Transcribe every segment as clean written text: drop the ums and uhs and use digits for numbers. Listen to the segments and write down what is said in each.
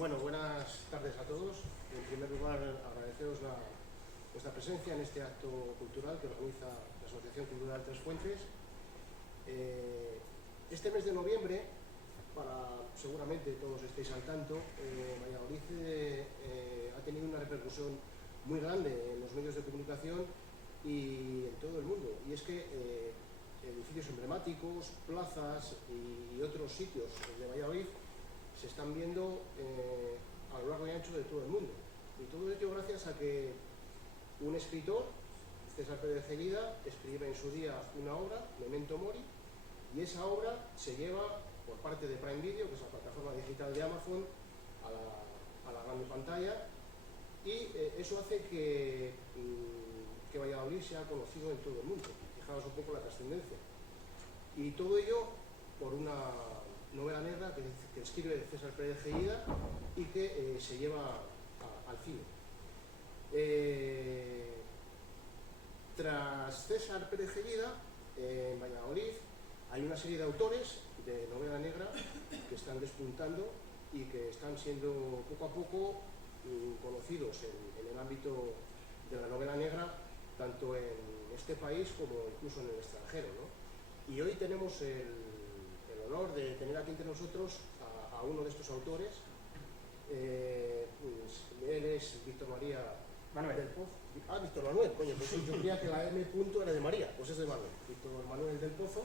Bueno, buenas tardes a todos. En primer lugar, agradeceros vuestra presencia en este acto cultural que organiza la Asociación Cultural Tres Fuentes. Este mes de noviembre, seguramente todos estéis al tanto, Valladolid ha tenido una repercusión muy grande en los medios de comunicación y en todo el mundo. Y es que edificios emblemáticos, plazas y otros sitios de Valladolid se están viendo a lo largo y ancho de todo el mundo. Y todo ello gracias a que un escritor, César Pérez Gelida, escribe en su día una obra, Memento Mori, y esa obra se lleva por parte de Prime Video, que es la plataforma digital de Amazon, a la gran pantalla, y eso hace que Valladolid sea conocido en todo el mundo. Fijaos un poco la trascendencia. Y todo ello por una novela negra que escribe César Pérez Gelida y que se lleva al cine. Tras César Pérez Gelida, en Valladolid hay una serie de autores de novela negra que están despuntando y que están siendo poco a poco conocidos en el ámbito de la novela negra, tanto en este país como incluso en el extranjero, ¿no? Y hoy tenemos el honor de tener aquí entre nosotros a uno de estos autores. Él es Víctor María Manuel del Pozo. Víctor Manuel, coño, pues yo creía que la M punto era de María, pues es de Manuel, Víctor Manuel del Pozo.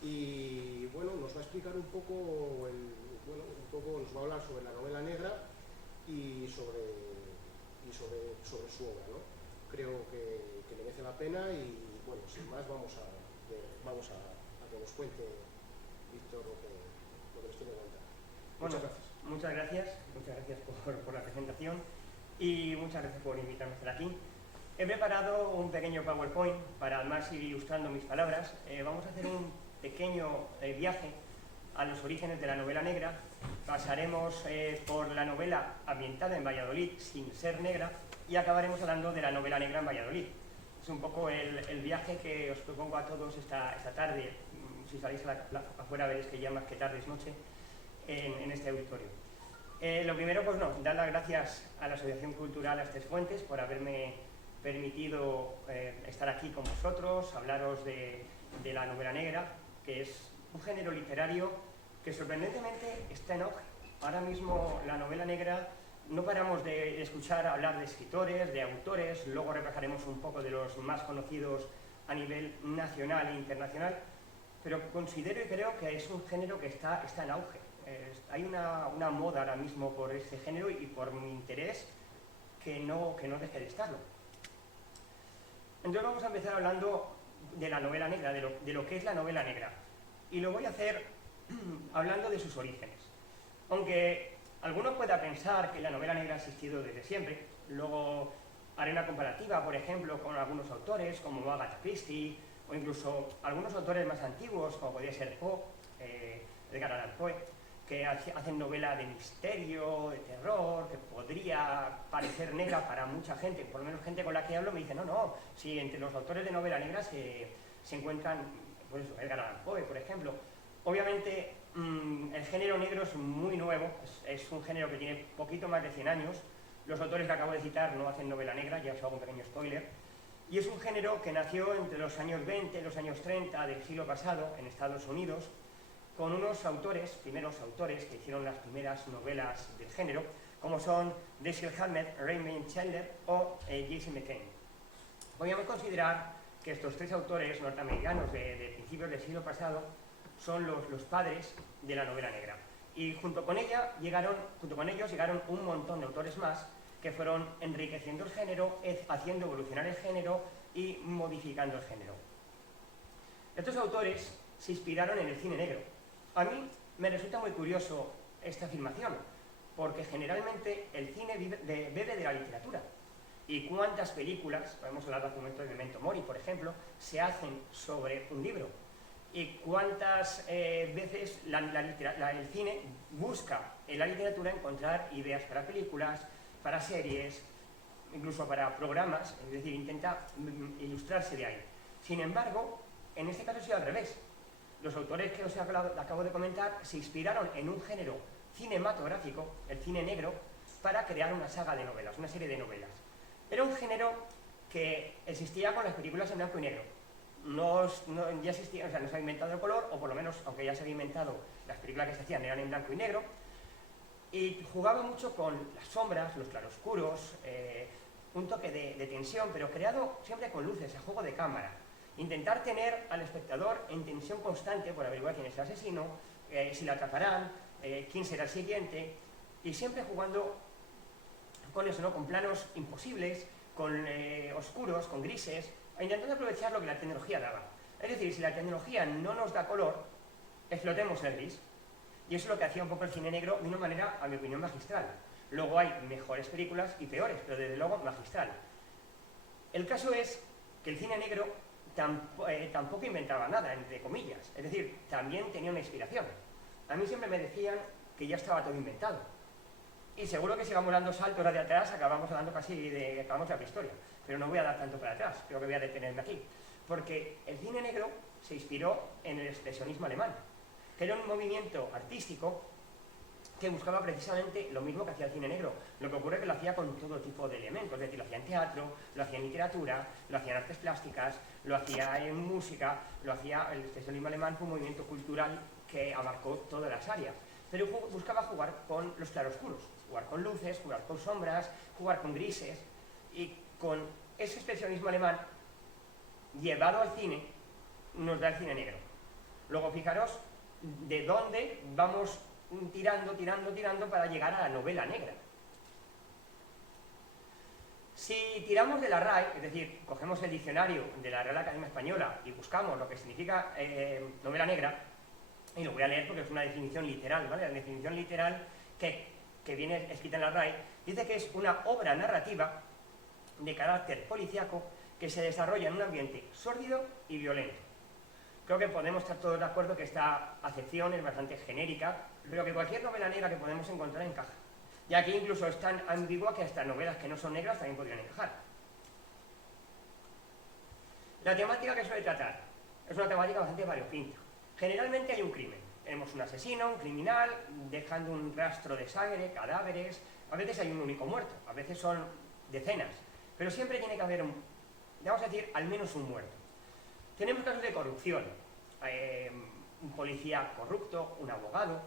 Y bueno, nos va a explicar un poco, nos va a hablar sobre la novela negra y sobre su obra, ¿no? Creo que merece la pena y bueno, sin más vamos a que nos cuente Víctor lo que nos tiene que contar. Muchas gracias. Muchas gracias por la presentación y muchas gracias por invitarme a estar aquí. He preparado un pequeño PowerPoint para además ir ilustrando mis palabras. Vamos a hacer un pequeño viaje a los orígenes de la novela negra. Pasaremos por la novela ambientada en Valladolid sin ser negra y acabaremos hablando de la novela negra en Valladolid. Es un poco el viaje que os propongo a todos esta tarde. Si salís afuera veréis que ya más que tarde es noche en este auditorio. Lo primero, pues dar las gracias a la Asociación Cultural Las Tres Fuentes por haberme permitido estar aquí con vosotros, hablaros de la novela negra, que es un género literario que sorprendentemente está en auge. Ahora mismo la novela negra no paramos de escuchar hablar de escritores, de autores, luego repasaremos un poco de los más conocidos a nivel nacional e internacional, pero considero y creo que es un género que está en auge. Hay una moda ahora mismo por este género y por mi interés que no deje de estarlo. Entonces vamos a empezar hablando de la novela negra, de lo que es la novela negra. Y lo voy a hacer hablando de sus orígenes. Aunque alguno pueda pensar que la novela negra ha existido desde siempre, luego haré una comparativa, por ejemplo, con algunos autores como Agatha Christie, o incluso algunos autores más antiguos, como podría ser Poe, Edgar Allan Poe, que hacen novela de misterio, de terror, que podría parecer negra para mucha gente. Por lo menos gente con la que hablo me dice, no, si entre los autores de novela negra se encuentran, pues eso, Edgar Allan Poe, por ejemplo. Obviamente, el género negro es muy nuevo, es un género que tiene poquito más de 100 años. Los autores que acabo de citar no hacen novela negra, ya os hago un pequeño spoiler. Y es un género que nació entre los años 20 y los años 30 del siglo pasado en Estados Unidos, con unos primeros autores que hicieron las primeras novelas del género, como son Dashiell Hammett, Raymond Chandler o J.C. McCain. Podríamos considerar que estos tres autores norteamericanos de principios del siglo pasado son los padres de la novela negra. Y junto con ellos llegaron un montón de autores más que fueron enriqueciendo el género, haciendo evolucionar el género y modificando el género. Estos autores se inspiraron en el cine negro. A mí me resulta muy curioso esta afirmación, porque generalmente el cine bebe de la literatura. ¿Y cuántas películas, podemos hablar hace un momento de Memento Mori, por ejemplo, se hacen sobre un libro? ¿Y cuántas veces el cine busca en la literatura encontrar ideas para películas, para series, incluso para programas, es decir, intenta ilustrarse de ahí? Sin embargo, en este caso ha sido al revés. Los autores que os acabo de comentar se inspiraron en un género cinematográfico, el cine negro, para crear una saga de novelas, una serie de novelas. Era un género que existía con las películas en blanco y negro. Ya existía, o sea, no se había inventado el color, o por lo menos, aunque ya se había inventado, las películas que se hacían eran en blanco y negro, y jugaba mucho con las sombras, los claroscuros, un toque de tensión, pero creado siempre con luces, a juego de cámara. Intentar tener al espectador en tensión constante por averiguar quién es el asesino, si la atraparán, quién será el siguiente, y siempre jugando con eso, ¿no? Con planos imposibles, con oscuros, con grises, intentando aprovechar lo que la tecnología daba. Es decir, si la tecnología no nos da color, explotemos el gris. Y eso es lo que hacía un poco el cine negro de una manera, a mi opinión, magistral. Luego hay mejores películas y peores, pero desde luego magistral. El caso es que el cine negro tampoco inventaba nada, entre comillas. Es decir, también tenía una inspiración. A mí siempre me decían que ya estaba todo inventado. Y seguro que si vamos dando saltos hacia atrás, acabamos hablando acabamos la prehistoria. Pero no voy a dar tanto para atrás, creo que voy a detenerme aquí. Porque el cine negro se inspiró en el expresionismo alemán, que era un movimiento artístico que buscaba precisamente lo mismo que hacía el cine negro. Lo que ocurre es que lo hacía con todo tipo de elementos, es decir, lo hacía en teatro, lo hacía en literatura, lo hacía en artes plásticas, lo hacía en música, el expresionismo alemán fue un movimiento cultural que abarcó todas las áreas. Pero buscaba jugar con los claroscuros, jugar con luces, jugar con sombras, jugar con grises, y con ese expresionismo alemán llevado al cine nos da el cine negro. Luego fijaros de dónde vamos tirando para llegar a la novela negra. Si tiramos de la RAE, es decir, cogemos el diccionario de la Real Academia Española y buscamos lo que significa novela negra, y lo voy a leer porque es una definición literal, ¿vale? La definición literal que viene escrita en la RAE dice que es una obra narrativa de carácter policíaco que se desarrolla en un ambiente sórdido y violento. Creo que podemos estar todos de acuerdo que esta acepción es bastante genérica, pero que cualquier novela negra que podemos encontrar encaja. Y aquí incluso es tan ambigua que hasta novelas que no son negras también podrían encajar. La temática que suele tratar es una temática bastante variopinta. Generalmente hay un crimen. Tenemos un asesino, un criminal, dejando un rastro de sangre, cadáveres. A veces hay un único muerto, a veces son decenas. Pero siempre tiene que haber vamos a decir, al menos un muerto. Tenemos casos de corrupción. Un policía corrupto, un abogado,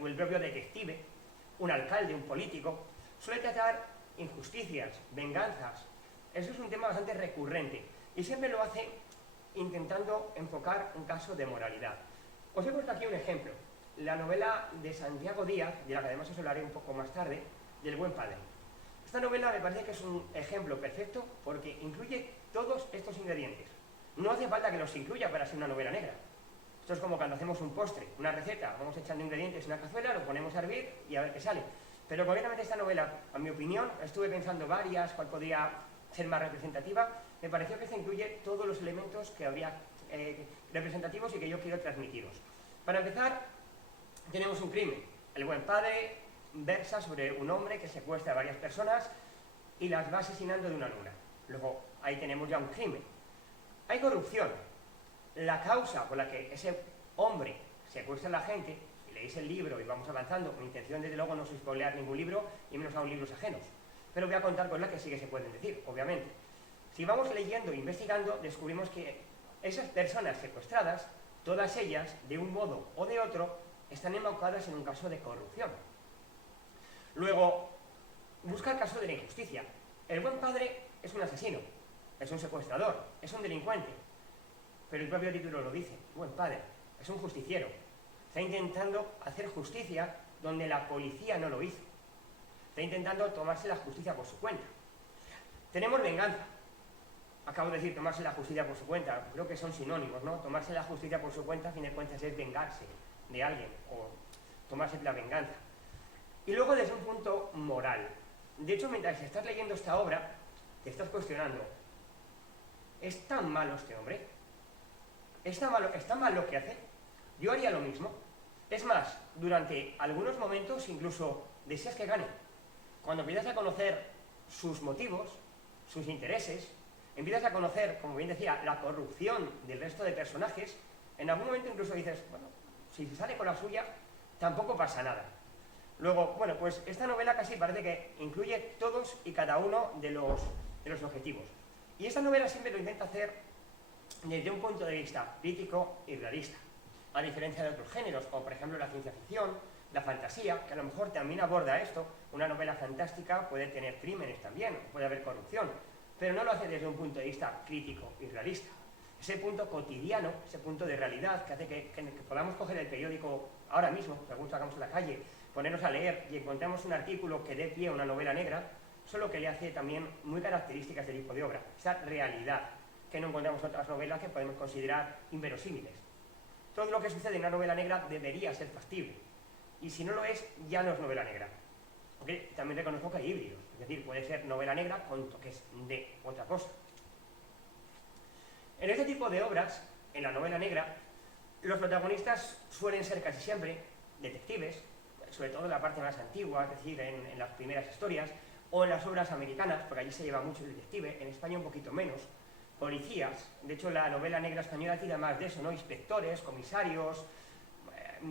o el propio detective, un alcalde, un político. Suele tratar injusticias, venganzas. Eso es un tema bastante recurrente. Y siempre lo hace intentando enfocar un caso de moralidad. Os he puesto aquí un ejemplo, la novela de Santiago Díaz, de la que además os hablaré un poco más tarde, del Buen Padre. Esta novela me parece que es un ejemplo perfecto porque incluye todos estos ingredientes. No hace falta que los incluya para ser una novela negra. Esto es como cuando hacemos un postre, una receta, vamos echando ingredientes en una cazuela, lo ponemos a hervir y a ver qué sale. Pero concretamente esta novela, a mi opinión, estuve pensando varias, cuál podría ser más representativa, me pareció que se incluye todos los elementos que habría representativos y que yo quiero transmitiros. Para empezar, tenemos un crimen. El Buen Padre versa sobre un hombre que secuestra a varias personas y las va asesinando de una en una. Luego, ahí tenemos ya un crimen. Hay corrupción. La causa por la que ese hombre secuestra a la gente, si leéis el libro y vamos avanzando, mi intención desde luego no es spoilear ningún libro y menos aún libros ajenos, pero voy a contar cosas que sí que se pueden decir, obviamente. Si vamos leyendo e investigando, descubrimos que esas personas secuestradas, todas ellas, de un modo o de otro, están embaucadas en un caso de corrupción. Luego, busca el caso de la injusticia. El Buen Padre es un asesino, es un secuestrador, es un delincuente. Pero el propio título lo dice, Buen Padre, es un justiciero. Está intentando hacer justicia donde la policía no lo hizo. Está intentando tomarse la justicia por su cuenta. Tenemos venganza. Acabo de decir tomarse la justicia por su cuenta, creo que son sinónimos, ¿no? Tomarse la justicia por su cuenta, a fin de cuentas, es vengarse de alguien o tomarse la venganza. Y luego desde un punto moral. De hecho, mientras estás leyendo esta obra, te estás cuestionando, ¿es tan malo este hombre? ¿Es tan mal lo que hace? Yo haría lo mismo. Es más, durante algunos momentos incluso deseas que gane. Cuando empiezas a conocer sus motivos, sus intereses, empiezas a conocer, como bien decía, la corrupción del resto de personajes, en algún momento incluso dices, bueno, si se sale con la suya, tampoco pasa nada. Luego, bueno, pues esta novela casi parece que incluye todos y cada uno de los objetivos. Y esta novela siempre lo intenta hacer desde un punto de vista crítico y realista, a diferencia de otros géneros, como por ejemplo la ciencia ficción, la fantasía, que a lo mejor también aborda esto. Una novela fantástica puede tener crímenes también, puede haber corrupción, pero no lo hace desde un punto de vista crítico y realista. Ese punto cotidiano, ese punto de realidad que hace que podamos coger el periódico ahora mismo, según sacamos a la calle, ponernos a leer y encontramos un artículo que dé pie a una novela negra, eso es lo que le hace también muy características del tipo de obra, esa realidad que no encontramos en otras novelas que podemos considerar inverosímiles. Todo lo que sucede en una novela negra debería ser factible, y si no lo es, ya no es novela negra. Porque también reconozco que hay híbridos, es decir, puede ser novela negra con toques de otra cosa. En este tipo de obras, en la novela negra, los protagonistas suelen ser casi siempre detectives, sobre todo en la parte más antigua, es decir, en las primeras historias, o en las obras americanas, porque allí se lleva mucho el detective, en España un poquito menos, policías. De hecho, la novela negra española tira más de eso, ¿no? Inspectores, comisarios,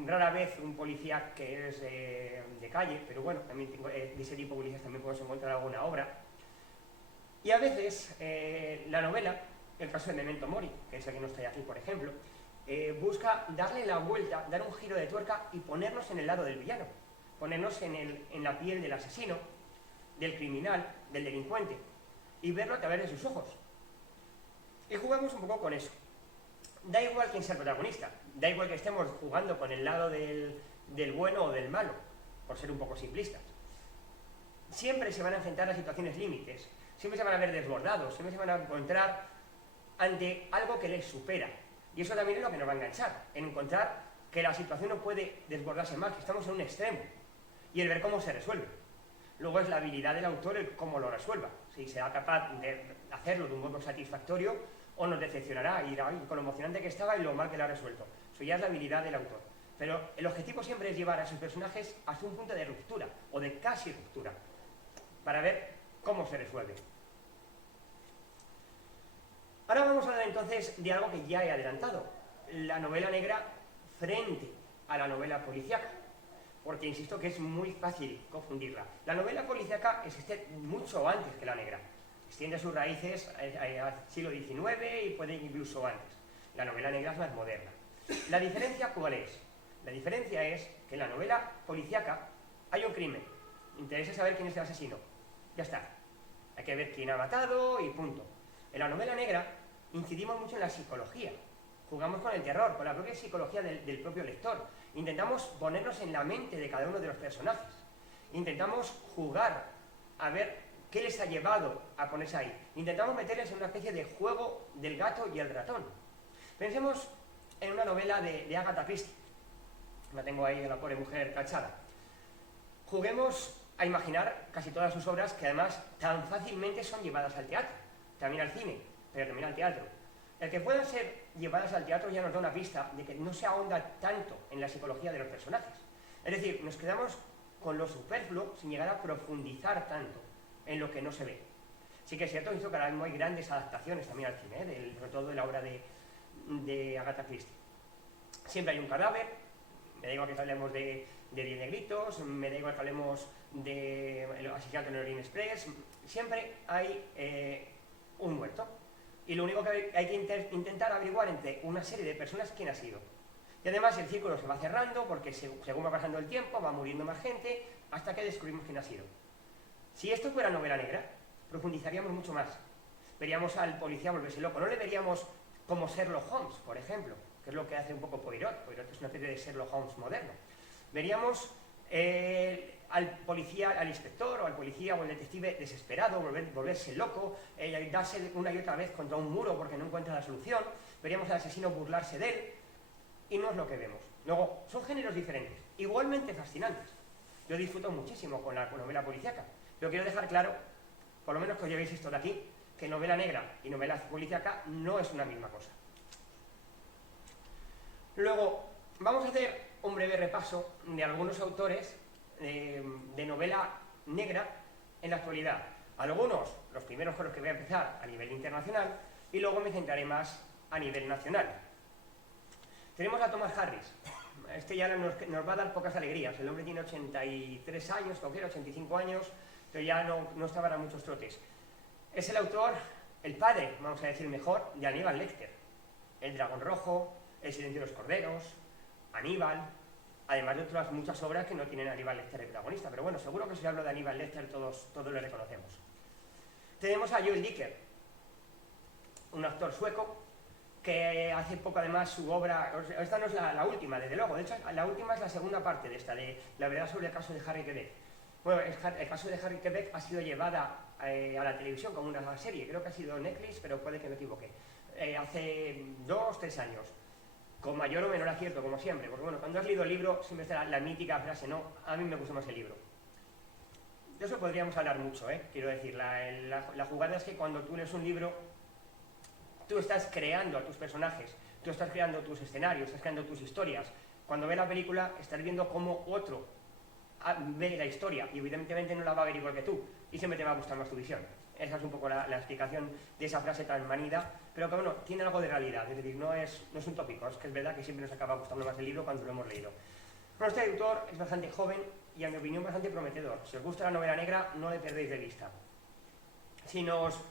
rara vez un policía que es de calle, pero bueno, también de ese tipo de policías también podemos encontrar alguna obra. Y a veces la novela, el caso de Memento Mori, que es el que no está aquí, por ejemplo, busca darle la vuelta, dar un giro de tuerca y ponernos en el lado del villano, ponernos en la piel del asesino, del criminal, del delincuente, y verlo a través de sus ojos. Y jugamos un poco con eso. Da igual quién sea el protagonista, da igual que estemos jugando con el lado del bueno o del malo, por ser un poco simplistas. Siempre se van a enfrentar a situaciones límites, siempre se van a ver desbordados, siempre se van a encontrar ante algo que les supera. Y eso también es lo que nos va a enganchar, en encontrar que la situación no puede desbordarse más, que estamos en un extremo, y el ver cómo se resuelve. Luego es la habilidad del autor el cómo lo resuelva, si será capaz de hacerlo de un modo satisfactorio o nos decepcionará y dirá, ay, con lo emocionante que estaba y lo mal que lo ha resuelto. Eso ya es la habilidad del autor. Pero el objetivo siempre es llevar a sus personajes hasta un punto de ruptura, o de casi ruptura, para ver cómo se resuelve. Ahora vamos a hablar entonces de algo que ya he adelantado, la novela negra frente a la novela policíaca, porque insisto que es muy fácil confundirla. La novela policíaca existe mucho antes que la negra, extiende sus raíces al siglo XIX y puede ir incluso antes. La novela negra es más moderna. ¿La diferencia cuál es? La diferencia es que en la novela policíaca hay un crimen, interesa saber quién es el asesino, ya está, hay que ver quién ha matado y punto. En la novela negra incidimos mucho en la psicología, jugamos con el terror, con la propia psicología del propio lector, intentamos ponernos en la mente de cada uno de los personajes, intentamos jugar a ver qué les ha llevado a ponerse ahí, intentamos meterles en una especie de juego del gato y el ratón. Pensemos en una novela de Agatha Christie, la tengo ahí, la pobre mujer tachada. Juguemos a imaginar casi todas sus obras, que además tan fácilmente son llevadas al teatro, también al cine, pero también al teatro. El que puedan ser llevadas al teatro ya nos da una pista de que no se ahonda tanto en la psicología de los personajes. Es decir, nos quedamos con lo superfluo sin llegar a profundizar tanto en lo que no se ve. Sí que es cierto que ahora mismo hay grandes adaptaciones también al cine, sobre todo de la obra de Agatha Christie. Siempre hay un cadáver, me da igual que hablemos de 10 negritos, me da igual que hablemos de el asesinato en el Orient Express, siempre hay un muerto. Y lo único que hay que intentar averiguar entre una serie de personas quién ha sido. Y además el círculo se va cerrando porque según va pasando el tiempo, va muriendo más gente, hasta que descubrimos quién ha sido. Si esto fuera novela negra, profundizaríamos mucho más. Veríamos al policía volverse loco, no le veríamos como Sherlock Holmes, por ejemplo, que es lo que hace un poco Poirot. Poirot es una especie de Sherlock Holmes moderno. Veríamos al policía, al inspector o al policía o al detective desesperado, volverse loco, darse una y otra vez contra un muro porque no encuentra la solución. Veríamos al asesino burlarse de él, y no es lo que vemos. Luego, son géneros diferentes, igualmente fascinantes. Yo disfruto muchísimo con la novela policíaca, pero quiero dejar claro, por lo menos que os llevéis esto de aquí, que novela negra y novela policíaca no es una misma cosa. Luego, vamos a hacer un breve repaso de algunos autores de novela negra en la actualidad. Algunos, los primeros con los que voy a empezar a nivel internacional, y luego me centraré más a nivel nacional. Tenemos a Thomas Harris. este ya nos va a dar pocas alegrías. El hombre tiene 83 años, cualquiera, 85 años, pero ya no está para muchos trotes. Es el autor, el padre, vamos a decir mejor, de Aníbal Lecter. El Dragón Rojo, El silencio de los corderos, Aníbal, además de otras muchas obras que no tienen a Aníbal Lecter de protagonista. Pero bueno, seguro que si hablo de Aníbal Lecter todos lo reconocemos. Tenemos a Joel Dicker, un actor sueco, que hace poco además su obra, esta no es la última, desde luego, de hecho la última es la segunda parte de esta, de la verdad sobre el caso de Harry Quebec. Bueno, el caso de Harry Quebec ha sido llevada a la televisión como una serie, creo que ha sido Netflix, pero puede que me equivoque, hace 2 o 3 años, con mayor o menor acierto, como siempre, porque bueno, cuando has leído el libro siempre está la mítica frase, no, a mí me gusta más el libro. De eso podríamos hablar mucho, quiero decir, la jugada es que cuando tú lees un libro, tú estás creando a tus personajes, tú estás creando tus escenarios, estás creando tus historias. Cuando ves la película, estás viendo cómo otro ve la historia y evidentemente no la va a ver igual que tú y siempre te va a gustar más tu visión. Esa es un poco la explicación de esa frase tan manida, pero que bueno, tiene algo de realidad, es decir, no es un tópico, es que es verdad que siempre nos acaba gustando más el libro cuando lo hemos leído. Bueno, este autor es bastante joven y a mi opinión bastante prometedor. Si os gusta la novela negra, no le perdéis de vista. Si nos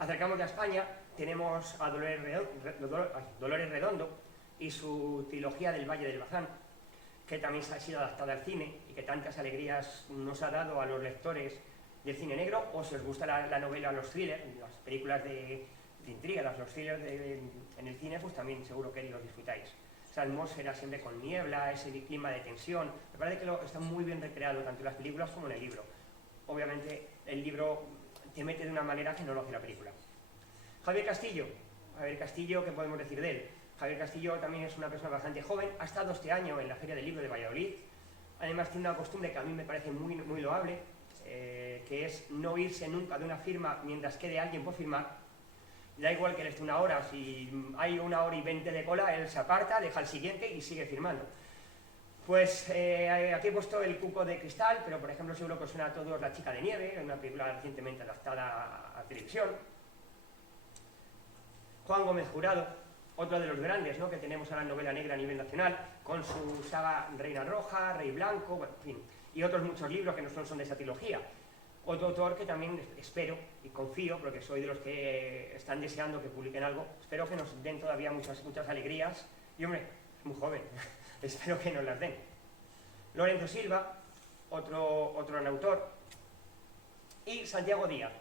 acercamos a España, tenemos a Dolores Redondo y su trilogía del Valle del Bazán, que también ha sido adaptada al cine y que tantas alegrías nos ha dado a los lectores del cine negro, o si os gusta la novela, los thrillers, las películas de intriga, los thrillers en el cine, pues también seguro que los disfrutáis. Esa atmósfera siempre con niebla, ese clima de tensión, me parece que está muy bien recreado tanto en las películas como en el libro. Obviamente el libro te mete de una manera que no lo hace la película. Javier Castillo, ¿qué podemos decir de él? Javier Castillo también es una persona bastante joven, ha estado este año en la Feria del Libro de Valladolid, además tiene una costumbre que a mí me parece muy, muy loable, que es no irse nunca de una firma mientras quede alguien por firmar. Da igual que él esté una hora, si hay 1 hora y 20 de cola, él se aparta, deja el siguiente y sigue firmando. Pues aquí he puesto El cuco de cristal, pero por ejemplo seguro que os suena a todos La chica de nieve, una película recientemente adaptada a televisión. Juan Gómez Jurado, otro de los grandes, ¿no?, que tenemos a la novela negra a nivel nacional, con su saga Reina Roja, Rey Blanco, bueno, en fin, y otros muchos libros que no son de esa trilogía. Otro autor que también espero y confío, porque soy de los que están deseando que publiquen algo, espero que nos den todavía muchas alegrías, y hombre, es muy joven, espero que nos las den. Lorenzo Silva, otro gran autor, y Santiago Díaz.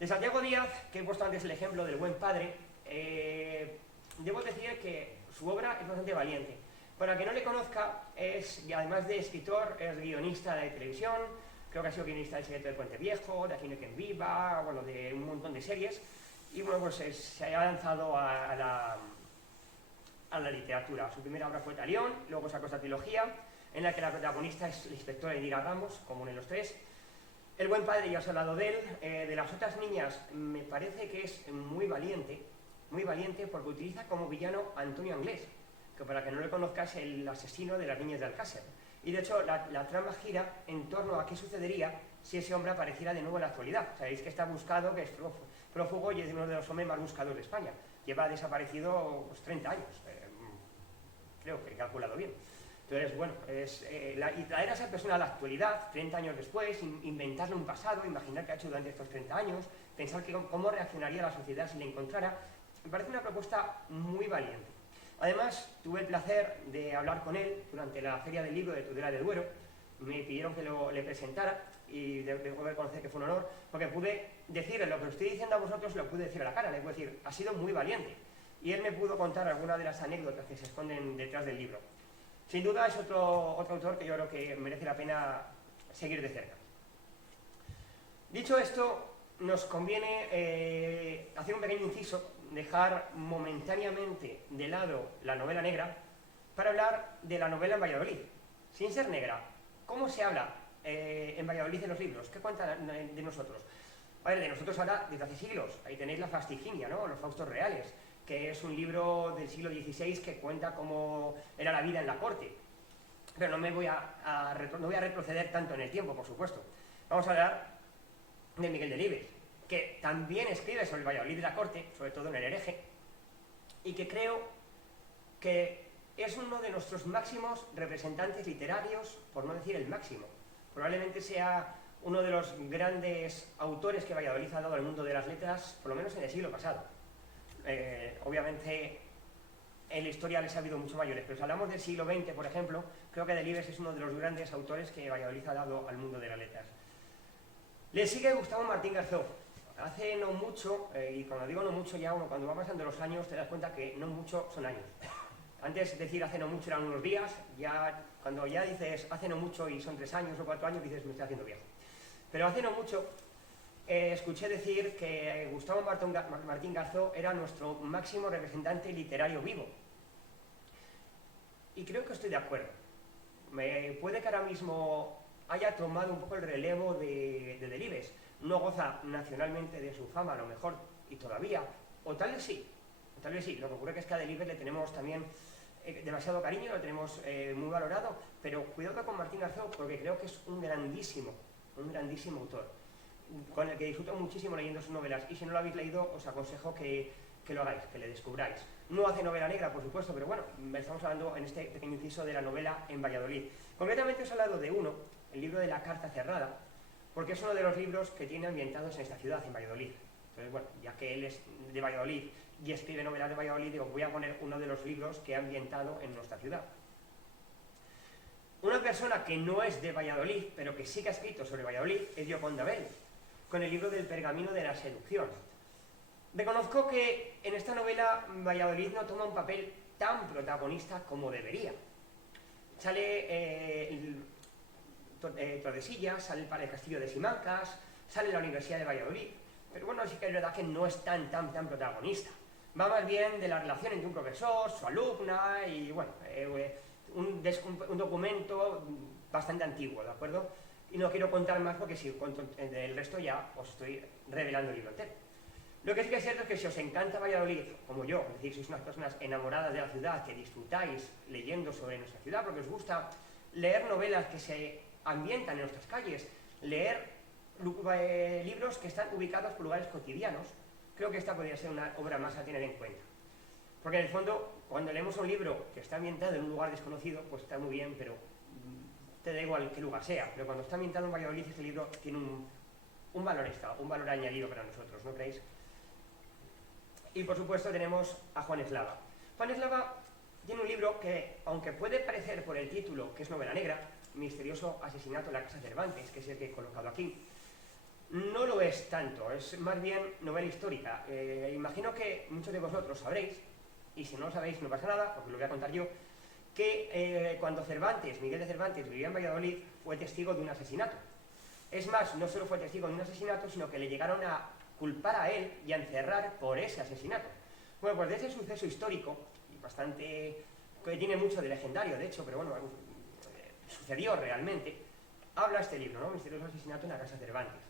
De Santiago Díaz, que he puesto antes el ejemplo del buen padre, debo decir que su obra es bastante valiente. Para quien no le conozca, además de escritor, es guionista de televisión, creo que ha sido guionista del Secreto del Puente Viejo, de Aquí no hay quien viva, bueno, de un montón de series, y bueno, pues se ha lanzado a la literatura. Su primera obra fue Talión, luego sacó esta trilogía, en la que la protagonista es la inspectora Indira Ramos, como en los tres. El buen padre, ya os he hablado de él. De las otras niñas, me parece que es muy valiente porque utiliza como villano a Antonio Anglés, que para que no le conozcas es el asesino de las niñas de Alcácer. Y de hecho la trama gira en torno a qué sucedería si ese hombre apareciera de nuevo en la actualidad. Sabéis que está buscado, que es prófugo y es uno de los hombres más buscados de España. Lleva desaparecido 30 años, creo que he calculado bien. Entonces, bueno, y traer a esa persona a la actualidad, 30 años después, inventarle un pasado, imaginar qué ha hecho durante estos 30 años, pensar cómo reaccionaría la sociedad si le encontrara, me parece una propuesta muy valiente. Además, tuve el placer de hablar con él durante la Feria del Libro de Tudela de Duero. Me pidieron que le presentara y debo reconocer que fue un honor, porque pude decirle lo que os estoy diciendo a vosotros, lo pude decir a la cara, le puedo decir, ha sido muy valiente. Y él me pudo contar algunas de las anécdotas que se esconden detrás del libro. Sin duda es otro autor que yo creo que merece la pena seguir de cerca. Dicho esto, nos conviene hacer un pequeño inciso, dejar momentáneamente de lado la novela negra para hablar de la novela en Valladolid. Sin ser negra, ¿cómo se habla en Valladolid en los libros? ¿Qué cuentan de nosotros? A ver, de nosotros habla desde hace siglos. Ahí tenéis la Fastiginia, ¿no?, los Faustos Reales, que es un libro del siglo XVI que cuenta cómo era la vida en la corte. Pero no voy a retroceder tanto en el tiempo, por supuesto. Vamos a hablar de Miguel Delibes, que también escribe sobre el Valladolid de la corte, sobre todo en El hereje, y que creo que es uno de nuestros máximos representantes literarios, por no decir el máximo. Probablemente sea uno de los grandes autores que Valladolid ha dado al mundo de las letras, por lo menos en el siglo pasado. Obviamente en la historia les ha habido mucho mayores, pero si hablamos del siglo XX, por ejemplo, creo que Delibes es uno de los grandes autores que Valladolid ha dado al mundo de las letras. Le sigue Gustavo Martín Garzó. Hace no mucho, y cuando digo no mucho ya, cuando va pasando los años te das cuenta que no mucho son años. Antes decir hace no mucho eran unos días, ya cuando ya dices hace no mucho y son 3 años o 4 años, dices me estoy haciendo viejo. Pero hace no mucho escuché decir que Gustavo Martín Garzó era nuestro máximo representante literario vivo. Y creo que estoy de acuerdo. Puede que ahora mismo haya tomado un poco el relevo de Delibes. No goza nacionalmente de su fama, a lo mejor, y todavía, o tal vez sí. Lo que ocurre es que a Delibes le tenemos también demasiado cariño, lo tenemos muy valorado, pero cuidado con Martín Garzó porque creo que es un grandísimo autor, con el que disfruto muchísimo leyendo sus novelas, y si no lo habéis leído os aconsejo que lo hagáis, que le descubráis. No hace novela negra, por supuesto, pero bueno, estamos hablando en este pequeño inciso de la novela en Valladolid. Concretamente os he hablado de uno, el libro de La carta cerrada, porque es uno de los libros que tiene ambientados en esta ciudad, en Valladolid. Entonces, bueno, ya que él es de Valladolid y escribe novelas de Valladolid, digo, voy a poner uno de los libros que ha ambientado en nuestra ciudad. Una persona que no es de Valladolid, pero que sí que ha escrito sobre Valladolid, es Gioconda Belli, con el libro del pergamino de la seducción. Reconozco que en esta novela Valladolid no toma un papel tan protagonista como debería. Sale Tordesillas, sale el castillo de Simancas, sale la Universidad de Valladolid, pero bueno, sí que es verdad que no es tan protagonista. Va más bien de la relación entre un profesor, su alumna y bueno, un documento bastante antiguo, ¿de acuerdo? Y no quiero contar más porque si cuento el resto ya os estoy revelando el libro entero. Lo que sí que es cierto es que si os encanta Valladolid, como yo, es decir, sois unas personas enamoradas de la ciudad, que disfrutáis leyendo sobre nuestra ciudad, porque os gusta leer novelas que se ambientan en nuestras calles, leer libros que están ubicados por lugares cotidianos, creo que esta podría ser una obra más a tener en cuenta. Porque en el fondo, cuando leemos un libro que está ambientado en un lugar desconocido, pues está muy bien, pero te da igual qué lugar sea. Pero cuando está ambientado en Valladolid, este libro tiene un valor extra, un valor añadido para nosotros, ¿no creéis? Y por supuesto tenemos a Juan Eslava. Juan Eslava tiene un libro que, aunque puede parecer por el título que es novela negra, Misterioso asesinato en la Casa Cervantes, que es el que he colocado aquí, no lo es tanto, es más bien novela histórica. Imagino que muchos de vosotros sabréis, y si no lo sabéis no pasa nada, porque lo voy a contar yo, que cuando Miguel de Cervantes vivía en Valladolid, fue testigo de un asesinato. Es más, no solo fue testigo de un asesinato, sino que le llegaron a culpar a él y a encerrar por ese asesinato. Bueno, pues de ese suceso histórico, y bastante, que tiene mucho de legendario, de hecho, pero bueno, sucedió realmente, habla este libro, ¿no? Misterioso asesinato en la Casa Cervantes.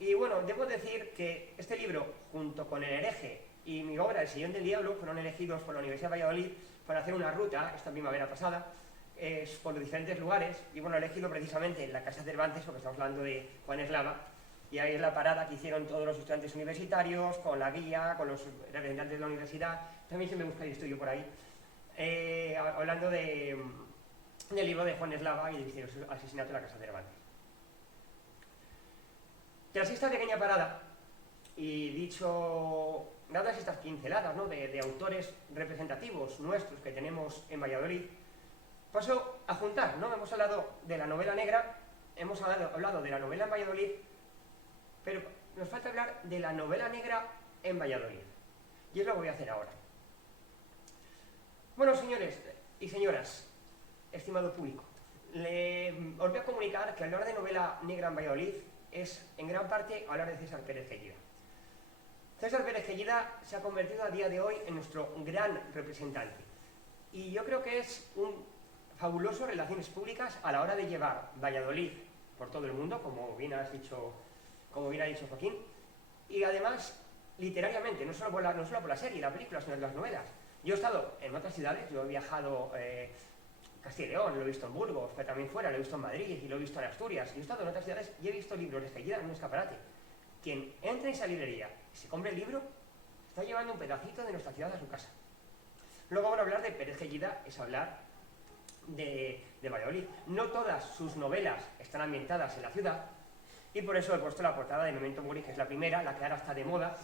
Y bueno, debo decir que este libro, junto con El hereje y mi obra El sillón del diablo, fueron elegidos por la Universidad de Valladolid para hacer una ruta, esta primavera pasada, por los diferentes lugares, y bueno, he elegido precisamente en la Casa Cervantes, porque estamos hablando de Juan Eslava, y ahí es la parada que hicieron todos los estudiantes universitarios, con la guía, con los representantes de la universidad, también se me busca el estudio por ahí, hablando del libro de Juan Eslava y del misterioso asesinato en la Casa Cervantes. Tras esta pequeña parada, y dadas estas pinceladas, ¿no?, de autores representativos nuestros que tenemos en Valladolid, paso a juntar, ¿no? Hemos hablado de la novela negra, hemos hablado de la novela en Valladolid, pero nos falta hablar de la novela negra en Valladolid. Y es lo que voy a hacer ahora. Bueno, señores y señoras, estimado público, os voy a comunicar que hablar de novela negra en Valladolid es, en gran parte, hablar de César Pérez Gellida. César Pérez Gellida se ha convertido a día de hoy en nuestro gran representante. Y yo creo que es un fabuloso relaciones públicas a la hora de llevar Valladolid por todo el mundo, como bien ha dicho Joaquín, y además literariamente, no solo por la serie, la película, sino en las novelas. Yo he estado en otras ciudades, yo he viajado Castilla y León, lo he visto en Burgos, pero también fuera, lo he visto en Madrid y lo he visto en Asturias. Yo he estado en otras ciudades y he visto libros de Gellida en un escaparate. Quien entre en esa librería y se compre el libro, está llevando un pedacito de nuestra ciudad a su casa. Luego, bueno, hablar de Pérez Gellida es hablar de Valladolid. No todas sus novelas están ambientadas en la ciudad, y por eso he puesto la portada de Memento Mori, que es la primera, la que ahora está de moda,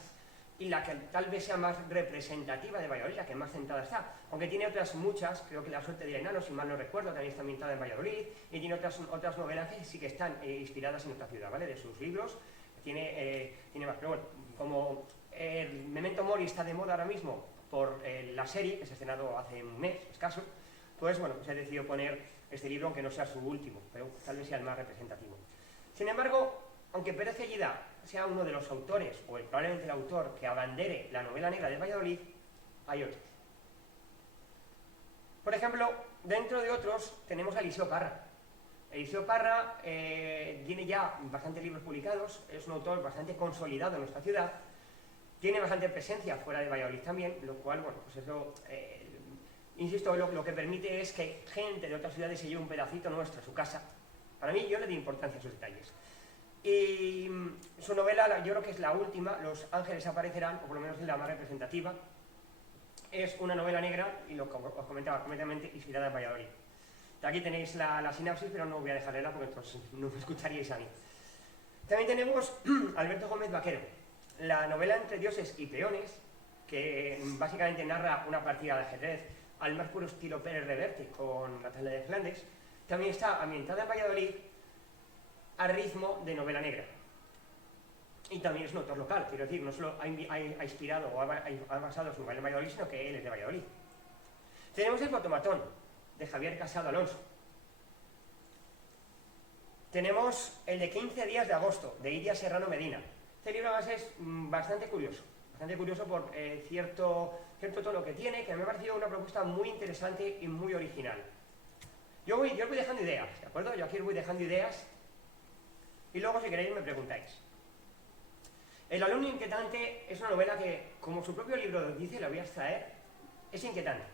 y la que tal vez sea más representativa de Valladolid, la que más centrada está. Aunque tiene otras muchas, creo que La suerte del enano, si mal no recuerdo, también está ambientada en Valladolid, y tiene otras novelas que sí que están inspiradas en otra ciudad, ¿vale? De sus libros, tiene más. Pero bueno, como Memento Mori está de moda ahora mismo por la serie, que se ha estrenado hace un mes escaso, pues bueno, pues he decidido poner este libro, aunque no sea su último, pero tal vez sea el más representativo. Sin embargo, aunque Pérez Gellida sea uno de los autores, o probablemente el autor que abandere la novela negra de Valladolid, hay otros. Por ejemplo, dentro de otros tenemos a Eliseo Parra. Eliseo Parra tiene ya bastantes libros publicados, es un autor bastante consolidado en nuestra ciudad, tiene bastante presencia fuera de Valladolid también, lo cual, bueno, pues eso, insisto, lo que permite es que gente de otras ciudades se lleve un pedacito nuestro a su casa. Para mí, yo le doy importancia a esos detalles. Y su novela, yo creo que es la última, Los ángeles aparecerán, o por lo menos es la más representativa. Es una novela negra, y lo que os comentaba, completamente inspirada en Valladolid. Aquí tenéis la sinapsis, pero no voy a dejarla porque entonces no me escucharíais a mí. También tenemos Alberto Gómez Vaquero, la novela Entre dioses y peones, que básicamente narra una partida de ajedrez al más puro estilo Pérez Reverte con la tabla de Flandes. También está ambientada en Valladolid a ritmo de novela negra. Y también es un autor local, quiero decir, no solo ha inspirado o ha basado su novela en Valladolid, sino que él es de Valladolid. Tenemos El Fotomatón, de Javier Casado Alonso. Tenemos el de 15 días de agosto, de Iria Serrano Medina. Este libro además es bastante curioso por cierto tono que tiene, que me ha parecido una propuesta muy interesante y muy original. Yo os voy dejando ideas, ¿de acuerdo? Yo aquí os voy dejando ideas y luego, si queréis, me preguntáis. El alumno inquietante es una novela que, como su propio libro dice, la voy a extraer, es inquietante,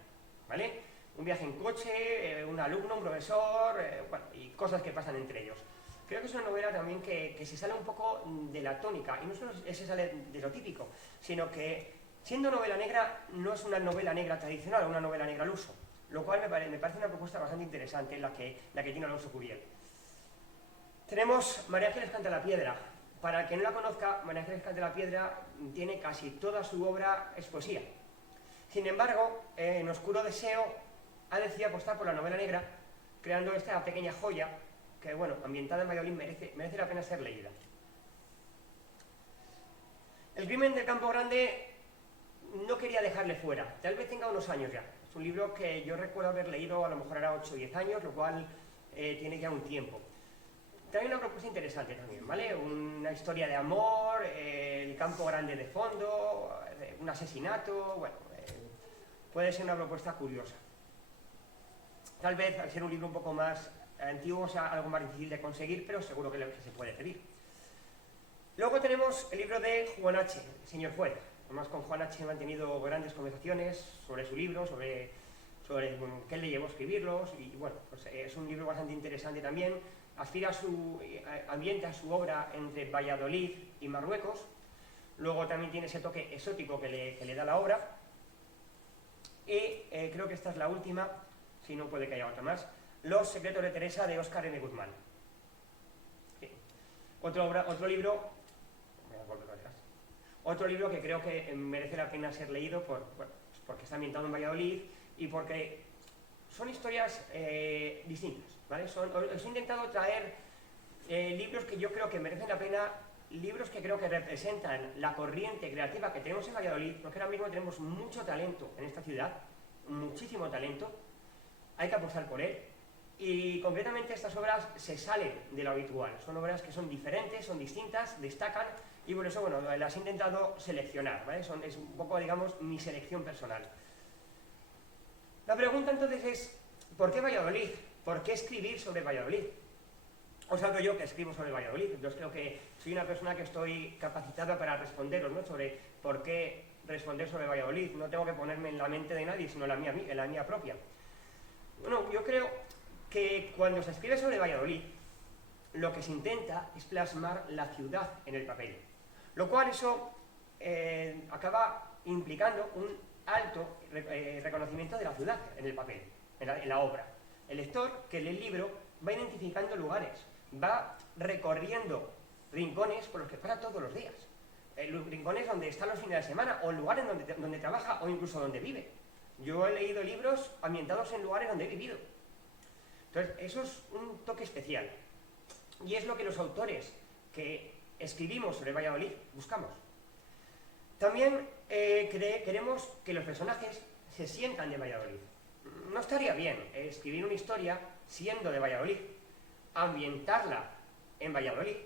¿vale? Un viaje en coche, un alumno, un profesor, bueno, y cosas que pasan entre ellos. Creo que es una novela también que se sale un poco de la tónica, y no solo se sale de lo típico, sino que, siendo novela negra, no es una novela negra tradicional, una novela negra al uso, lo cual me parece una propuesta bastante interesante, la que tiene Alonso Curiel. Tenemos María Ángeles Canta la Piedra. Para el que no la conozca, María Ángeles Canta la Piedra tiene casi toda su obra es poesía. Sin embargo, en Oscuro Deseo ha decidido apostar por la novela negra, creando esta pequeña joya que, bueno, ambientada en Valladolid, merece la pena ser leída. El crimen del Campo Grande no quería dejarle fuera, tal vez tenga unos años ya. Es un libro que yo recuerdo haber leído a lo mejor era 8 o 10 años, lo cual tiene ya un tiempo. También una propuesta interesante también, ¿vale? Una historia de amor, el Campo Grande de fondo, un asesinato, bueno, puede ser una propuesta curiosa. Tal vez, al ser un libro un poco más antiguo, sea algo más difícil de conseguir, pero seguro que se puede pedir. Luego tenemos el libro de Juan H., el señor Juez. Además, con Juan H. he mantenido grandes conversaciones sobre su libro, sobre qué le llevó a escribirlos, y bueno, pues es un libro bastante interesante también. Ambienta su obra entre Valladolid y Marruecos. Luego también tiene ese toque exótico que le da la obra. Y creo que esta es la última, si no puede que haya otra más, Los secretos de Teresa, de Óscar M. Guzmán. Sí. Otro libro que creo que merece la pena ser leído porque está ambientado en Valladolid y porque son historias distintas, ¿vale? Os he intentado traer libros que yo creo que merecen la pena, libros que creo que representan la corriente creativa que tenemos en Valladolid, porque ahora mismo tenemos mucho talento en esta ciudad, muchísimo talento, hay que apostar por él, y concretamente estas obras se salen de lo habitual, son obras que son diferentes, son distintas, destacan, y por eso, bueno, las he intentado seleccionar, ¿vale? Es un poco, digamos, mi selección personal. La pregunta entonces es, ¿por qué Valladolid? ¿Por qué escribir sobre Valladolid? Os hablo yo que escribo sobre Valladolid, entonces creo que soy una persona que estoy capacitada para responderos, ¿no? Sobre por qué responder sobre Valladolid. No tengo que ponerme en la mente de nadie, sino en la mía propia. Bueno, yo creo que cuando se escribe sobre Valladolid, lo que se intenta es plasmar la ciudad en el papel, lo cual eso acaba implicando un alto reconocimiento de la ciudad en el papel, en la obra. El lector que lee el libro va identificando lugares, va recorriendo rincones por los que pasa todos los días. Rincones donde están los fines de semana, o lugares donde trabaja, o incluso donde vive. Yo he leído libros ambientados en lugares donde he vivido. Entonces, eso es un toque especial. Y es lo que los autores que escribimos sobre Valladolid buscamos. También queremos que los personajes se sientan de Valladolid. No estaría bien escribir una historia siendo de Valladolid, ambientarla en Valladolid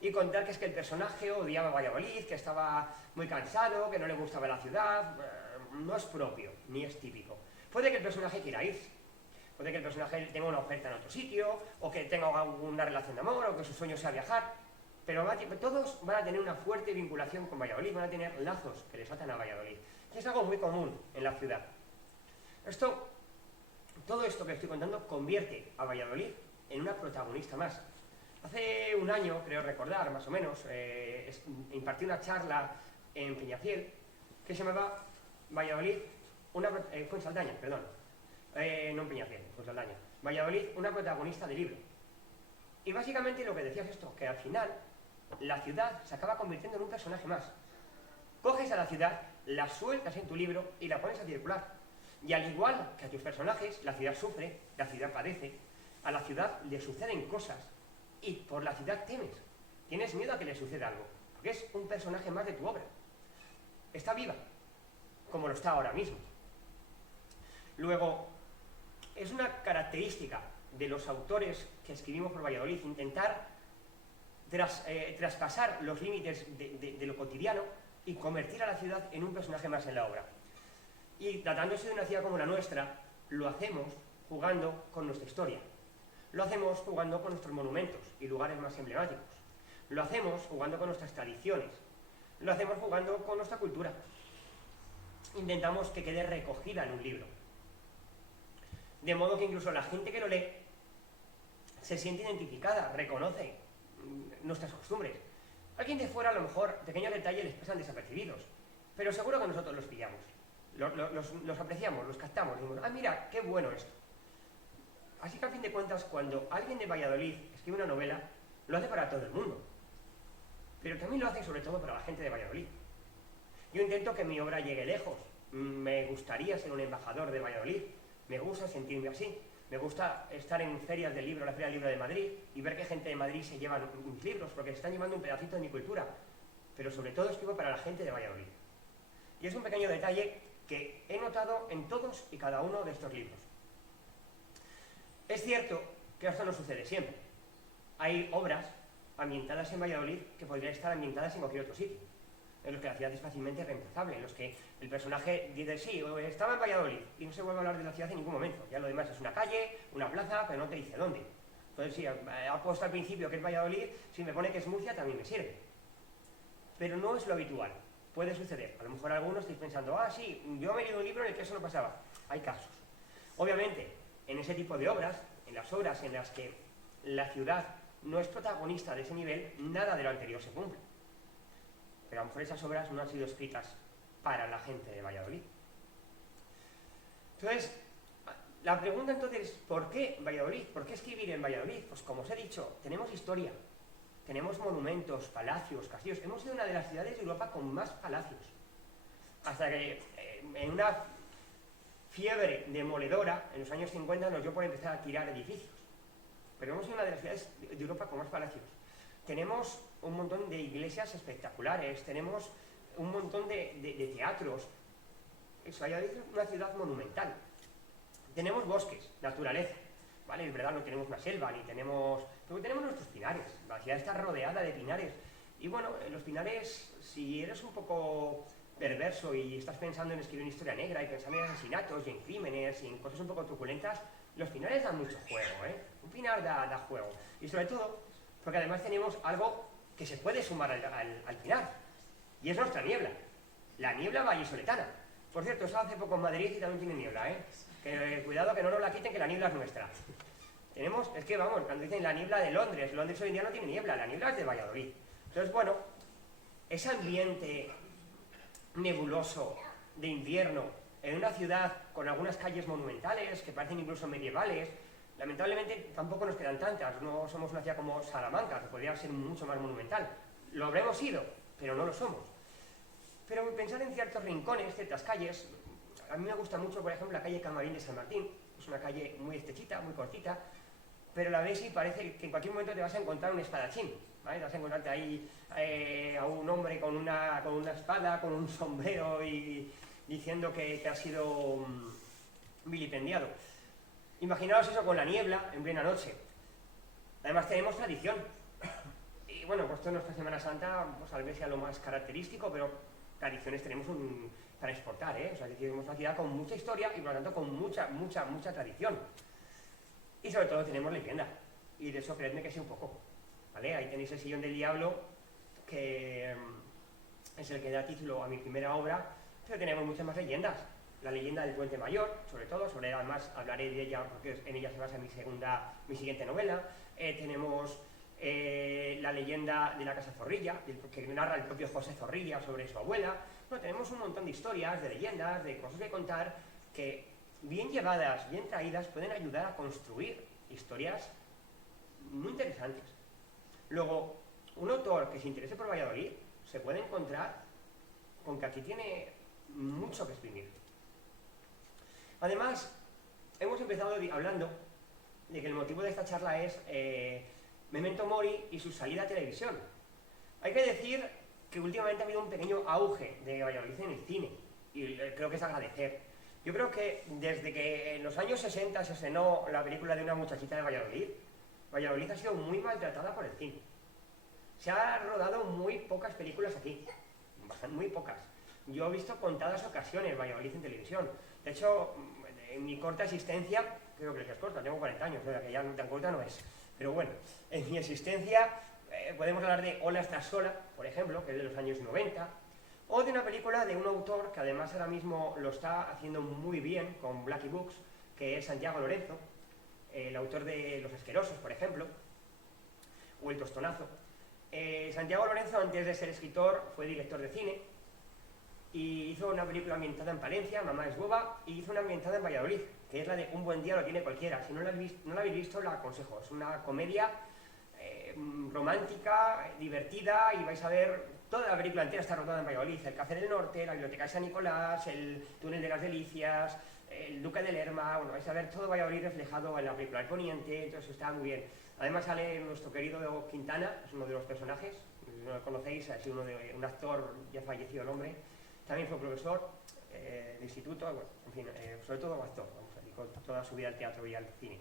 y contar que es que el personaje odiaba Valladolid, que estaba muy cansado, que no le gustaba la ciudad. No es propio, ni es típico. Puede que el personaje quiera irse, puede que el personaje tenga una oferta en otro sitio, o que tenga una relación de amor, o que su sueño sea viajar, pero todos van a tener una fuerte vinculación con Valladolid, van a tener lazos que les atan a Valladolid. Y es algo muy común en la ciudad. Todo esto que estoy contando convierte a Valladolid en una protagonista más. Hace un año, creo recordar, más o menos, impartí una charla en Peñafiel que se llamaba Valladolid, fue en Saldaña, perdón, no en Peñafiel, fue en Saldaña. Valladolid, una protagonista del libro. Y básicamente lo que decía es esto, que al final la ciudad se acaba convirtiendo en un personaje más. Coges a la ciudad, la sueltas en tu libro y la pones a circular. Y al igual que a tus personajes, la ciudad sufre, la ciudad padece, a la ciudad le suceden cosas y por la ciudad temes. Tienes miedo a que le suceda algo, porque es un personaje más de tu obra. Está viva, como lo está ahora mismo. Luego, es una característica de los autores que escribimos por Valladolid intentar traspasar los límites de lo cotidiano y convertir a la ciudad en un personaje más en la obra. Y tratándose de una ciudad como la nuestra, lo hacemos jugando con nuestra historia. Lo hacemos jugando con nuestros monumentos y lugares más emblemáticos. Lo hacemos jugando con nuestras tradiciones. Lo hacemos jugando con nuestra cultura. Intentamos que quede recogida en un libro. De modo que incluso la gente que lo lee se siente identificada, reconoce nuestras costumbres. Alguien de fuera a lo mejor pequeños detalles les pasan desapercibidos, pero seguro que nosotros los pillamos. Los apreciamos, los captamos, decimos, ah, mira, qué bueno esto. Así que al fin de cuentas, cuando alguien de Valladolid escribe una novela, lo hace para todo el mundo, pero también lo hace sobre todo para la gente de Valladolid. Yo intento que mi obra llegue lejos, me gustaría ser un embajador de Valladolid, me gusta sentirme así, me gusta estar en ferias del libro, la Feria del Libro de Madrid, y ver que gente de Madrid se lleva mis libros, porque se están llevando un pedacito de mi cultura, pero sobre todo escribo para la gente de Valladolid. Y es un pequeño detalle que he notado en todos y cada uno de estos libros. Es cierto que esto no sucede siempre. Hay obras ambientadas en Valladolid que podrían estar ambientadas en cualquier otro sitio, en los que la ciudad es fácilmente reemplazable, en los que el personaje dice, sí, estaba en Valladolid, y no se vuelve a hablar de la ciudad en ningún momento. Ya lo demás es una calle, una plaza, pero no te dice dónde. Entonces, si ha puesto al principio que es Valladolid, si me pone que es Murcia, también me sirve. Pero no es lo habitual. Puede suceder. A lo mejor algunos estáis pensando, ah, sí, yo me he leído un libro en el que eso no pasaba. Hay casos. Obviamente, en ese tipo de obras, en las obras en las que la ciudad no es protagonista de ese nivel, nada de lo anterior se cumple. Pero a lo mejor esas obras no han sido escritas para la gente de Valladolid. Entonces, la pregunta entonces, ¿por qué Valladolid? ¿Por qué escribir en Valladolid? Pues como os he dicho, tenemos historia, tenemos monumentos, palacios, castillos. Hemos sido una de las ciudades de Europa con más palacios. Hasta que en una fiebre demoledora, en los años 50, nos dio por empezar a tirar edificios. Pero hemos sido una de las ciudades de Europa con más palacios. Tenemos un montón de iglesias espectaculares, tenemos un montón de teatros. Valladolid es una ciudad monumental. Tenemos bosques, naturaleza, ¿vale? Es verdad, no tenemos una selva, ni tenemos... pero tenemos nuestros pinares. La ciudad está rodeada de pinares. Y bueno, los pinares, si eres un poco perverso y estás pensando en escribir una historia negra y pensando en asesinatos y en crímenes y en cosas un poco truculentas, los pinares dan mucho juego, ¿eh? Un pinar da juego. Y sobre todo, porque además tenemos algo que se puede sumar al pinar, y es nuestra niebla, la niebla vallisoletana. Por cierto, eso hace poco en Madrid y también tiene niebla, ¿eh? Que, cuidado que no nos la quiten, que la niebla es nuestra. Es que vamos, cuando dicen la niebla de Londres, Londres hoy en día no tiene niebla, la niebla es de Valladolid. Entonces, bueno, ese ambiente nebuloso de invierno en una ciudad con algunas calles monumentales, que parecen incluso medievales. Lamentablemente tampoco nos quedan tantas, no somos una ciudad como Salamanca, que podría ser mucho más monumental. Lo habremos sido, pero no lo somos. Pero pensar en ciertos rincones, ciertas calles, a mí me gusta mucho, por ejemplo, la calle Camarín de San Martín. Es una calle muy estrechita, muy cortita, pero la ves y parece que en cualquier momento te vas a encontrar un espadachín, ¿vale? Te vas a encontrarte ahí a un hombre con una espada, con un sombrero y diciendo que ha sido vilipendiado. Imaginaos eso con la niebla en plena noche. Además tenemos tradición. Y bueno, pues esto en nuestra Semana Santa, pues tal vez sea lo más característico, pero tradiciones tenemos para exportar, ¿eh? O sea, que tenemos una ciudad con mucha historia y por lo tanto con mucha tradición. Y sobre todo tenemos leyenda. Y de eso creedme que sé un poco, ¿vale? Ahí tenéis el Sillón del Diablo, que es el que da título a mi primera obra, pero tenemos muchas más leyendas. La leyenda del Puente Mayor, sobre todo, además hablaré de ella porque en ella se basa mi siguiente novela. Tenemos la leyenda de la Casa Zorrilla, que narra el propio José Zorrilla sobre su abuela. Bueno, tenemos un montón de historias, de leyendas, de cosas que contar, que bien llevadas, bien traídas, pueden ayudar a construir historias muy interesantes. Luego, un autor que se interese por Valladolid se puede encontrar con que aquí tiene mucho que exprimir. Además, hemos empezado hablando de que el motivo de esta charla es Memento Mori y su salida a televisión. Hay que decir que últimamente ha habido un pequeño auge de Valladolid en el cine, y creo que es agradecer. Yo creo que desde que en los años 60 se estrenó la película de una muchachita de Valladolid, Valladolid ha sido muy maltratada por el cine. Se han rodado muy pocas películas aquí, muy pocas. Yo he visto contadas ocasiones Valladolid en televisión. De hecho, en mi corta existencia, creo que es corta, tengo 40 años, o sea que ya tan corta no es. Pero bueno, en mi existencia podemos hablar de Ola estás sola, por ejemplo, que es de los años 90, o de una película de un autor que además ahora mismo lo está haciendo muy bien con Blackie Books, que es Santiago Lorenzo, el autor de Los Asquerosos, por ejemplo, o El Tostonazo. Santiago Lorenzo, antes de ser escritor, fue director de cine y hizo una película ambientada en Palencia, Mamá es boba, y hizo una ambientada en Valladolid, que es la de Un buen día lo tiene cualquiera. Si no la habéis visto, la aconsejo. Es una comedia romántica, divertida, y vais a ver toda la película entera está rodada en Valladolid. El Café del Norte, la Biblioteca de San Nicolás, el Túnel de las Delicias, el Duque de Lerma. Bueno, vais a ver todo Valladolid reflejado en la película El Poniente, entonces está muy bien. Además sale nuestro querido Quintana, es uno de los personajes, si no lo conocéis, ha sido un actor ya fallecido el hombre. También fue profesor de instituto, bueno, en fin, sobre todo actor, dedicó toda su vida al teatro y al cine.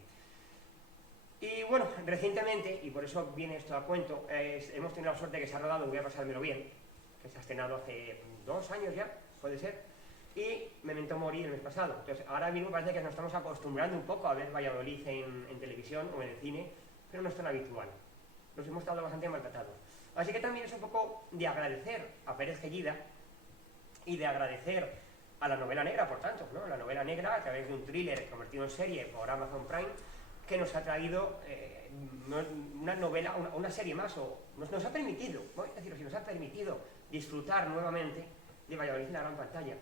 Y bueno, recientemente, y por eso viene esto a cuento, hemos tenido la suerte de que se ha rodado Voy a pasármelo bien, que se ha estrenado hace 2 años ya, puede ser, y Memento Mori el mes pasado. Entonces, ahora mismo parece que nos estamos acostumbrando un poco a ver Valladolid en televisión o en el cine, pero no es tan habitual. Nos hemos estado bastante maltratados. Así que también es un poco de agradecer a Pérez Gellida y de agradecer a la novela negra, por tanto, ¿no? La novela negra, a través de un thriller convertido en serie por Amazon Prime, que nos ha traído una novela, una serie más, o nos ha permitido, voy a decirlo así, nos ha permitido disfrutar nuevamente de Valladolid en la gran pantalla.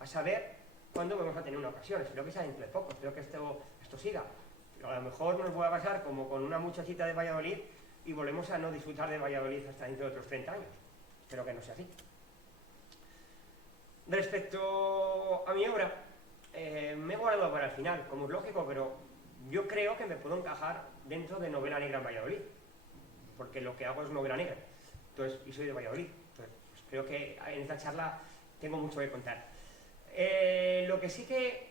A saber cuándo vamos a tener una ocasión. Espero que sea dentro de poco, espero que esto siga. Pero a lo mejor nos va a pasar como con una muchachita de Valladolid y volvemos a no disfrutar de Valladolid hasta dentro de otros 30 años. Espero que no sea así. Respecto a mi obra, me he guardado para el final, como es lógico, pero yo creo que me puedo encajar dentro de novela negra en Valladolid, porque lo que hago es novela negra, entonces, y soy de Valladolid. Entonces, pues creo que en esta charla tengo mucho que contar. Lo que sí que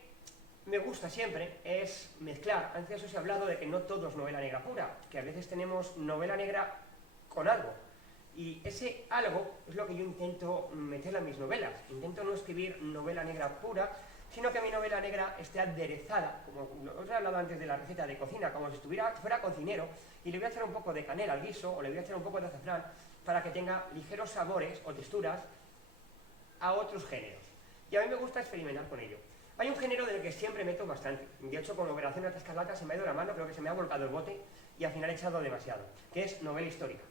me gusta siempre es mezclar. Antes os he hablado de que no todo es novela negra pura, que a veces tenemos novela negra con algo. Y ese algo es lo que yo intento meter en mis novelas. Intento no escribir novela negra pura, sino que mi novela negra esté aderezada, como os he hablado antes de la receta de cocina, como si fuera cocinero, y le voy a echar un poco de canela al guiso, o le voy a echar un poco de azafrán, para que tenga ligeros sabores o texturas a otros géneros. Y a mí me gusta experimentar con ello. Hay un género del que siempre meto bastante. De hecho, con Operación Alta Escarlata se me ha ido la mano, creo que se me ha volcado el bote, y al final he echado demasiado, que es novela histórica.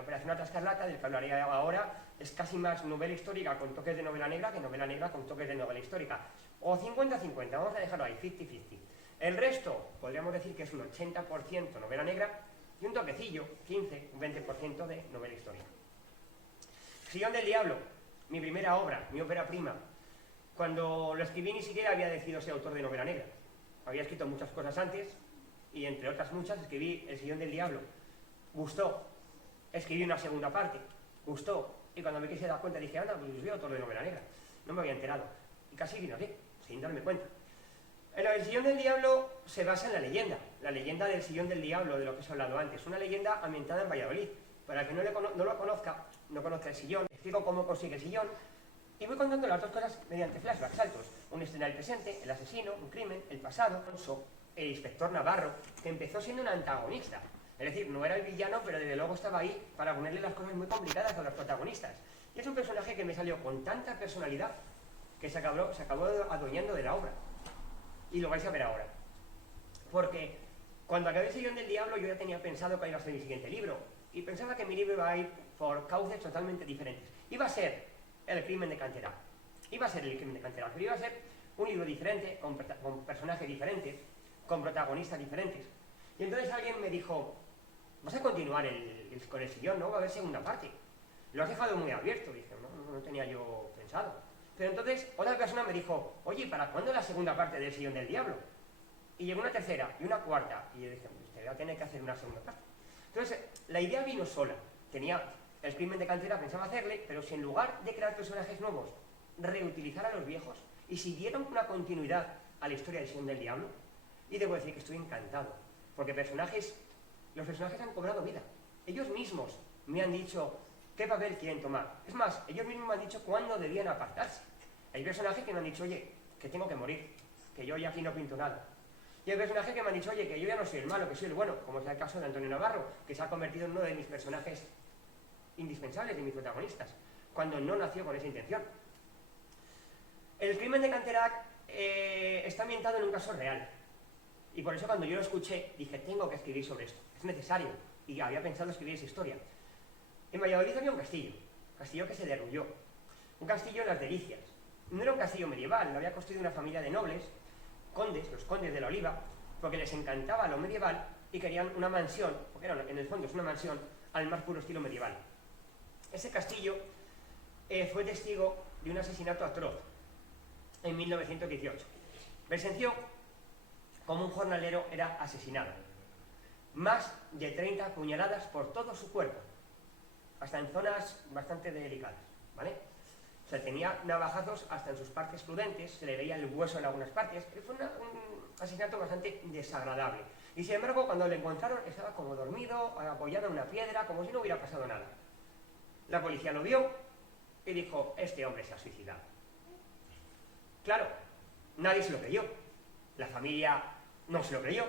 Operación Ata Escarlata, del que hablaré ahora, es casi más novela histórica con toques de novela negra que novela negra con toques de novela histórica. O 50-50, vamos a dejarlo ahí, 50-50. El resto, podríamos decir que es un 80% novela negra y un toquecillo, 15, un 20% de novela histórica. Sillón del Diablo, mi primera obra, mi ópera prima. Cuando lo escribí ni siquiera había decidido ser autor de novela negra. Había escrito muchas cosas antes y entre otras muchas escribí El Sillón del Diablo. Gustó. Escribí una segunda parte. Gustó. Y cuando me quise dar cuenta dije, anda, pues soy autor de novela negra. No me había enterado. Y casi vino así, sin darme cuenta. El Sillón del Diablo se basa en la leyenda del Sillón del Diablo, de lo que os he hablado antes. Una leyenda ambientada en Valladolid. Para que no lo conozca, no conozca el sillón, explico cómo consigue el sillón y voy contando las dos cosas mediante flashbacks saltos. Una escena del presente, el asesino, un crimen, el pasado, el inspector Navarro, que empezó siendo un antagonista. Es decir, no era el villano, pero desde luego estaba ahí para ponerle las cosas muy complicadas a los protagonistas. Y es un personaje que me salió con tanta personalidad que se acabó adueñando de la obra. Y lo vais a ver ahora. Porque cuando acabé el Sillón del Diablo yo ya tenía pensado que iba a ser mi siguiente libro. Y pensaba que mi libro iba a ir por cauces totalmente diferentes. Iba a ser el crimen de Canterac. Pero iba a ser un libro diferente, con personajes diferentes, con protagonistas diferentes. Y entonces alguien me dijo, vas a continuar con el sillón, ¿no? Va a haber segunda parte. Lo has dejado muy abierto. Dije, no tenía yo pensado. Pero entonces otra persona me dijo, oye, ¿para cuándo la segunda parte del Sillón del Diablo? Y llegó una tercera y una cuarta. Y yo dije, pues te voy a tener que hacer una segunda parte. Entonces, la idea vino sola. Tenía el crimen de Canterac, pensaba hacerle, pero si en lugar de crear personajes nuevos, reutilizar a los viejos, y si dieron una continuidad a la historia del Sillón del Diablo, y debo decir que estoy encantado, porque los personajes han cobrado vida. Ellos mismos me han dicho qué papel quieren tomar. Es más, ellos mismos me han dicho cuándo debían apartarse. Hay personajes que me han dicho, oye, que tengo que morir, que yo ya aquí no pinto nada. Y hay personajes que me han dicho, oye, que yo ya no soy el malo, que soy el bueno, como es el caso de Antonio Navarro, que se ha convertido en uno de mis personajes indispensables, de mis protagonistas, cuando no nació con esa intención. El crimen de Canterac está ambientado en un caso real. Y por eso cuando yo lo escuché, dije, tengo que escribir sobre esto, es necesario. Y había pensado escribir esa historia. En Valladolid había un castillo que se derrulló. Un castillo en Las Delicias. No era un castillo medieval, lo había construido una familia de nobles, los condes de la Oliva, porque les encantaba lo medieval y querían una mansión, porque en el fondo es una mansión al más puro estilo medieval. Ese castillo fue testigo de un asesinato atroz en 1918. Presenció como un jornalero era asesinado. Más de 30 puñaladas por todo su cuerpo, hasta en zonas bastante delicadas, ¿vale? O sea, tenía navajazos hasta en sus partes prudentes, se le veía el hueso en algunas partes. Fue un asesinato bastante desagradable. Y sin embargo, cuando le encontraron, estaba como dormido, apoyado en una piedra, como si no hubiera pasado nada. La policía lo vio y dijo, este hombre se ha suicidado. Claro, nadie se lo creyó. La familia no se lo creyó.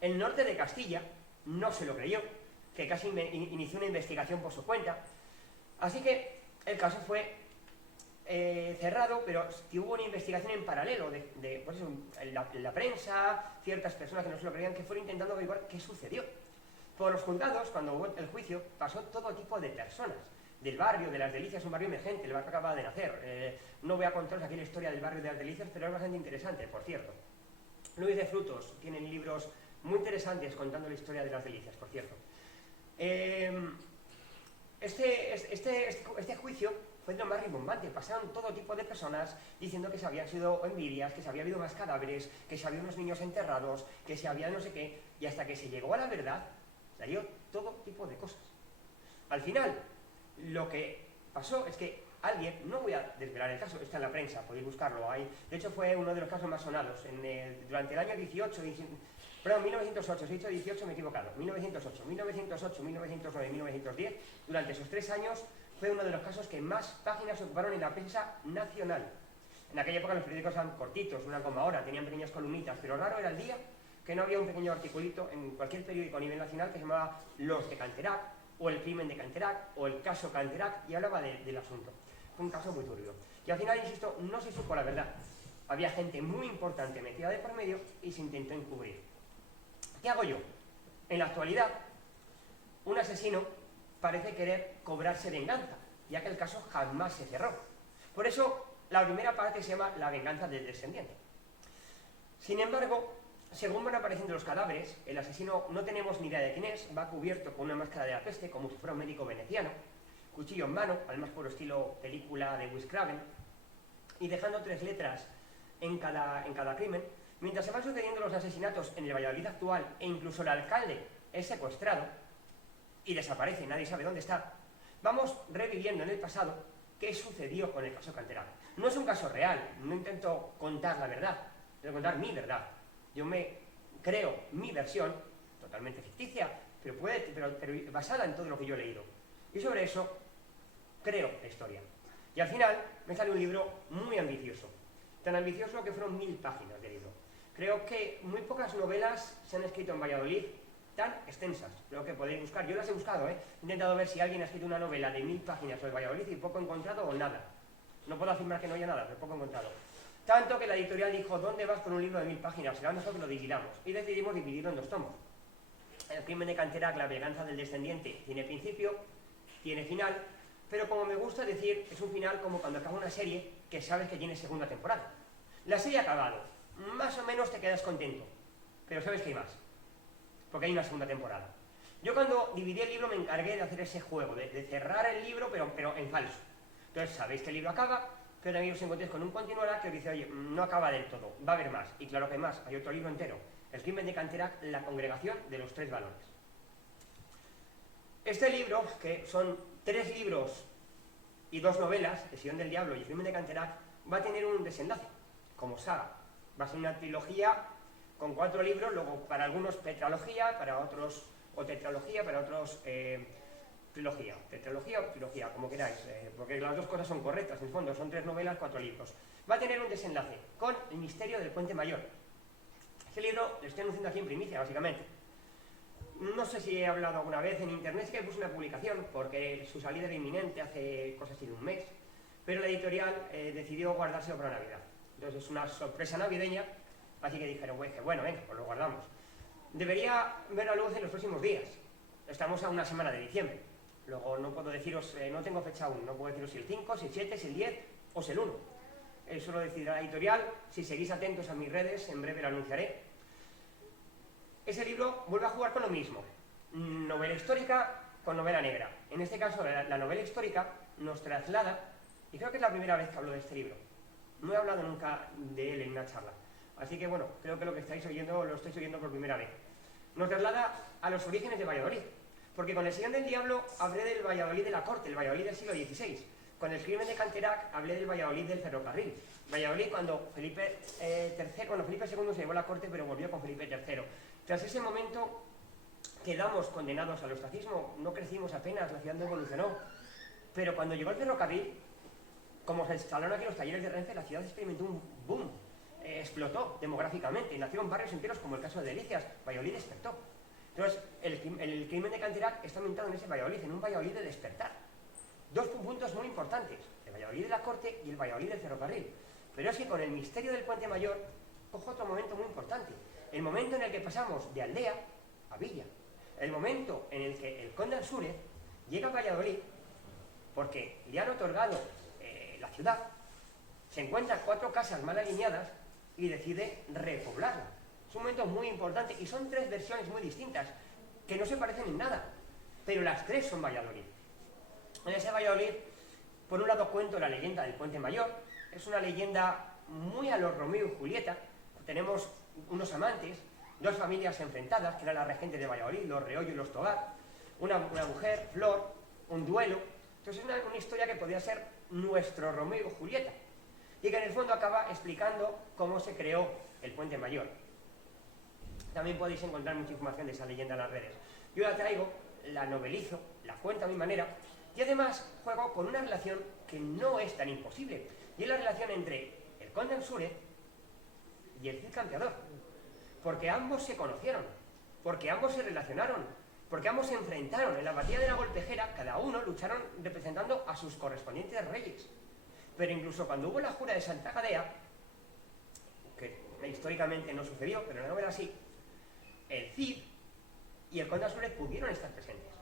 El norte de Castilla no se lo creyó, que casi inició una investigación por su cuenta. Así que el caso fue cerrado, pero hubo una investigación en paralelo por eso, en la prensa, ciertas personas que no se lo creían, que fueron intentando averiguar qué sucedió. Por los juzgados, cuando hubo el juicio, pasó todo tipo de personas. Del barrio, de Las Delicias, un barrio emergente, el barrio que acaba de nacer. No voy a contaros aquí la historia del barrio de Las Delicias, pero es bastante interesante, por cierto. Luis de Frutos tienen libros muy interesantes contando la historia de Las Delicias, por cierto. Este juicio fue lo más rimbombante. Pasaron todo tipo de personas diciendo que se habían sido envidias, que se había habido más cadáveres, que se había unos niños enterrados, que se había no sé qué, y hasta que se llegó a la verdad, salió todo tipo de cosas. Al final, lo que pasó es que alguien, no voy a desvelar el caso, está en la prensa, podéis buscarlo ahí. De hecho, fue uno de los casos más sonados. Durante el año 1908, si he dicho 18 me he equivocado. 1908, 1909, 1910, durante esos 3 años fue uno de los casos que más páginas ocuparon en la prensa nacional. En aquella época los periódicos eran cortitos, una coma hora, tenían pequeñas columnitas, pero raro era el día que no había un pequeño articulito en cualquier periódico a nivel nacional que se llamaba Los de Canterac, o el crimen de Canterac, o el caso Canterac, y hablaba del asunto. Fue un caso muy turbio. Y al final, insisto, no se supo la verdad. Había gente muy importante metida de por medio y se intentó encubrir. ¿Qué hago yo? En la actualidad, un asesino parece querer cobrarse venganza, ya que el caso jamás se cerró. Por eso, la primera parte se llama La venganza del descendiente. Sin embargo, según van apareciendo los cadáveres, el asesino no tenemos ni idea de quién es, va cubierto con una máscara de la peste, como si fuera un médico veneciano, cuchillo en mano, al más puro estilo película de Wes Craven, y dejando 3 letras en cada crimen. Mientras se van sucediendo los asesinatos en el Valladolid actual, e incluso el alcalde es secuestrado y desaparece, nadie sabe dónde está, vamos reviviendo en el pasado qué sucedió con el caso Canterac. No es un caso real, no intento contar la verdad, intento contar mi verdad. Yo me creo mi versión, totalmente ficticia, pero basada en todo lo que yo he leído. Y sobre eso creo la historia. Y al final me sale un libro muy ambicioso. Tan ambicioso que fueron 1000 páginas de libro. Creo que muy pocas novelas se han escrito en Valladolid tan extensas. Creo que podéis buscar. Yo las he buscado, He intentado ver si alguien ha escrito una novela de 1000 páginas sobre Valladolid y poco he encontrado o nada. No puedo afirmar que no haya nada, pero poco he encontrado. Tanto que la editorial dijo, ¿dónde vas con un libro de 1000 páginas? Será mejor que lo dividamos. Y decidimos dividirlo en 2 tomos. El crimen de Canterac, La venganza del descendiente, tiene principio, tiene final, pero como me gusta decir, es un final como cuando acaba una serie que sabes que tiene segunda temporada. La serie ha acabado, más o menos te quedas contento, pero sabes que hay más, porque hay una segunda temporada. Yo cuando dividí el libro me encargué de hacer ese juego, de cerrar el libro, pero en falso. Entonces sabéis que el libro acaba, pero también os encontréis con un continuará que os dice, oye, no acaba del todo, va a haber más. Y claro que hay más, hay otro libro entero. El crimen de Canterac, la congregación de los 3 valores. Este libro, que son 3 libros y 2 novelas, El sillón del diablo y El crimen de Canterac, va a tener un desenlace, como saga. Va a ser una trilogía con 4 libros, luego para algunos tetralogía, para otros, o tetralogía, para otros trilogía, tetralogía o trilogía, como queráis, porque las 2 cosas son correctas, en el fondo, son 3 novelas, 4 libros. Va a tener un desenlace con El misterio del puente mayor. Este libro lo estoy anunciando aquí en primicia, básicamente. No sé si he hablado alguna vez en internet, sí que puse una publicación, porque su salida era inminente hace cosas así de un mes, pero la editorial decidió guardárselo para Navidad. Entonces es una sorpresa navideña, así que dijeron, pues bueno, venga, pues lo guardamos. Debería ver la luz en los próximos días. Estamos a una semana de diciembre. Luego no puedo deciros, no tengo fecha aún, no puedo deciros si el 5, si el 7, si el 10 o si el 1. Eso lo decidirá la editorial. Si seguís atentos a mis redes, en breve lo anunciaré. Ese libro vuelve a jugar con lo mismo. Novela histórica con novela negra. En este caso, la novela histórica nos traslada, y creo que es la primera vez que hablo de este libro. No he hablado nunca de él en una charla. Así que bueno, creo que lo que estáis oyendo, lo estáis oyendo por primera vez. Nos traslada a los orígenes de Valladolid. Porque con El sillón del diablo hablé del Valladolid de la corte, el Valladolid del siglo XVI. Con El crimen de Canterac hablé del Valladolid del ferrocarril. Valladolid cuando Felipe II se llevó a la corte, pero volvió con Felipe III. Tras ese momento quedamos condenados al ostracismo, no crecimos apenas, la ciudad no evolucionó. Pero cuando llegó el ferrocarril, como se instalaron aquí los talleres de Renfe, la ciudad experimentó un boom, explotó demográficamente, nacieron barrios enteros como el caso de Delicias, Valladolid despertó. Entonces, el crimen de Canterac está ambientado en ese Valladolid, en un Valladolid de despertar. 2 puntos muy importantes, el Valladolid de la corte y el Valladolid del ferrocarril. Pero es que con el misterio del puente mayor, cojo otro momento muy importante. El momento en el que pasamos de aldea a villa. El momento en el que el conde Ansúrez llega a Valladolid porque le han otorgado la ciudad, se encuentra 4 casas mal alineadas y decide repoblarla. Es un momento muy importante y son 3 versiones muy distintas que no se parecen en nada, pero las 3 son Valladolid. En ese Valladolid, por un lado cuento la leyenda del Puente Mayor, es una leyenda muy a los Romeo y Julieta. Tenemos unos amantes, 2 familias enfrentadas, que eran las regentes de Valladolid, los Reollo y los Tobar, una mujer, Flor, un duelo. Entonces es una historia que podría ser nuestro Romeo y Julieta, y que en el fondo acaba explicando cómo se creó el Puente Mayor. También podéis encontrar mucha información de esa leyenda en las redes. Yo la traigo, la novelizo, la cuento a mi manera, y además juego con una relación que no es tan imposible, y es la relación entre el conde Ansúrez y el Cid Campeador, porque ambos se conocieron, porque ambos se relacionaron, porque ambos se enfrentaron en la batalla de la Golpejera, cada uno lucharon representando a sus correspondientes reyes. Pero incluso cuando hubo la jura de Santa Gadea, que históricamente no sucedió, pero en la novela sí, el Cid y el conde Ansúrez pudieron estar presentes.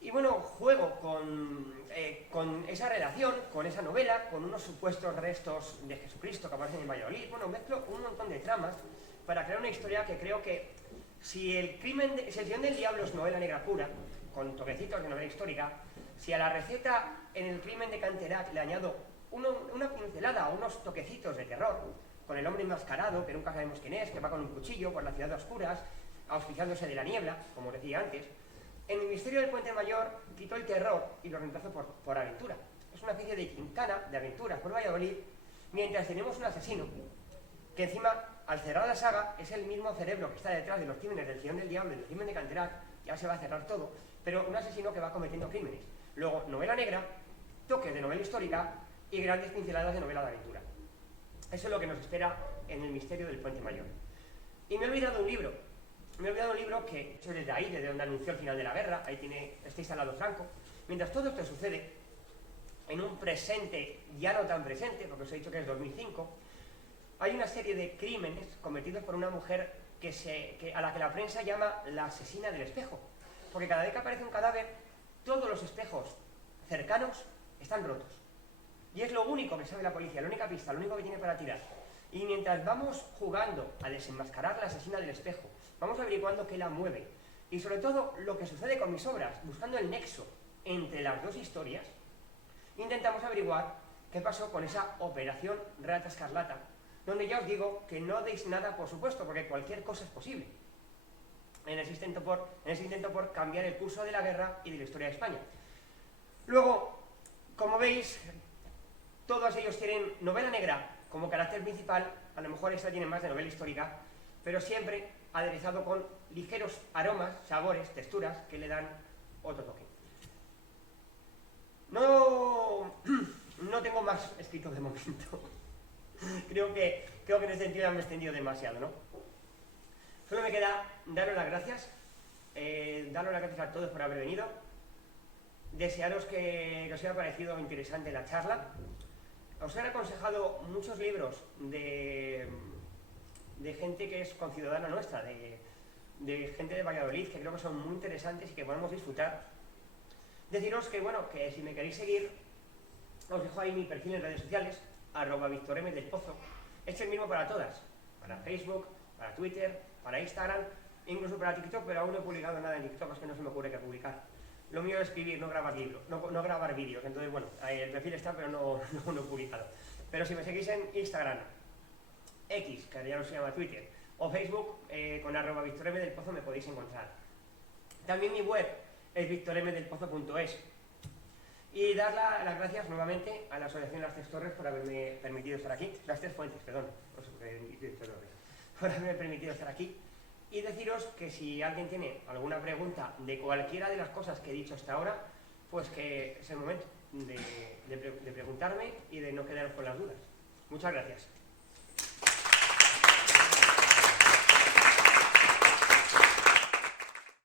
Y bueno, juego con esa relación, con esa novela, con unos supuestos restos de Jesucristo que aparecen en Valladolid. Bueno, mezclo un montón de tramas para crear una historia que creo que si el Señor del Diablo es novela negra pura, con toquecitos de novela histórica, si a la receta en El crimen de Canterac le añado una pincelada o unos toquecitos de terror, con el hombre enmascarado, que nunca sabemos quién es, que va con un cuchillo por la ciudad de oscuras, auspiciándose de la niebla, como decía antes, en el misterio del Puente Mayor quito el terror y lo reemplazo por aventura. Es una especie de gincana de aventuras por Valladolid, mientras tenemos un asesino, que encima, al cerrar la saga, es el mismo cerebro que está detrás de los crímenes del Señor del Diablo y del crimen de Canterac, ya se va a cerrar todo, pero un asesino que va cometiendo crímenes. Luego, novela negra, toques de novela histórica y grandes pinceladas de novela de aventura. Eso es lo que nos espera en el misterio del Puente Mayor. Y me he olvidado un libro. Me he olvidado un libro que, hecho desde ahí, desde donde anunció el final de la guerra, ahí está instalado Franco. Mientras todo esto sucede, en un presente ya no tan presente, porque os he dicho que es 2005, hay una serie de crímenes cometidos por una mujer a la que la prensa llama la asesina del espejo. Porque cada vez que aparece un cadáver, todos los espejos cercanos están rotos. Y es lo único que sabe la policía, la única pista, lo único que tiene para tirar. Y mientras vamos jugando a desenmascarar la asesina del espejo, vamos averiguando qué la mueve. Y sobre todo, lo que sucede con mis obras, buscando el nexo entre las dos historias, intentamos averiguar qué pasó con esa operación Rata Escarlata, donde ya os digo que no deis nada por supuesto, porque cualquier cosa es posible. En ese intento por cambiar el curso de la guerra y de la historia de España. Luego, como veis, todos ellos tienen novela negra como carácter principal, a lo mejor esta tiene más de novela histórica, pero siempre aderezado con ligeros aromas, sabores, texturas que le dan otro toque. No tengo más escrito de momento. Creo que en ese sentido ya me he extendido demasiado, ¿no? Solo me queda daros las gracias, a todos por haber venido, desearos que os haya parecido interesante la charla. Os he aconsejado muchos libros de gente que es conciudadana nuestra, de gente de Valladolid, que creo que son muy interesantes y que podemos disfrutar. Deciros que, bueno, que si me queréis seguir, os dejo ahí mi perfil en redes sociales, @VictorM del Pozo. Es el mismo para todas, para Facebook, para Twitter, para Instagram, incluso para TikTok, pero aún no he publicado nada en TikTok, es que no se me ocurre qué publicar. Lo mío es escribir, no grabar libros, no grabar vídeos, entonces bueno, el perfil está, pero no he publicado. Pero si me seguís en Instagram, X, que ya no se llama Twitter, o Facebook, con @VictorM del Pozo me podéis encontrar. También mi web es victormdelpozo.es. Y dar las gracias nuevamente a la Asociación Las Tres Torres por haberme permitido estar aquí, Las Tres Fuentes, perdón, por haberme permitido estar aquí. Y deciros que si alguien tiene alguna pregunta de cualquiera de las cosas que he dicho hasta ahora, pues que es el momento de preguntarme y de no quedaros con las dudas. Muchas gracias.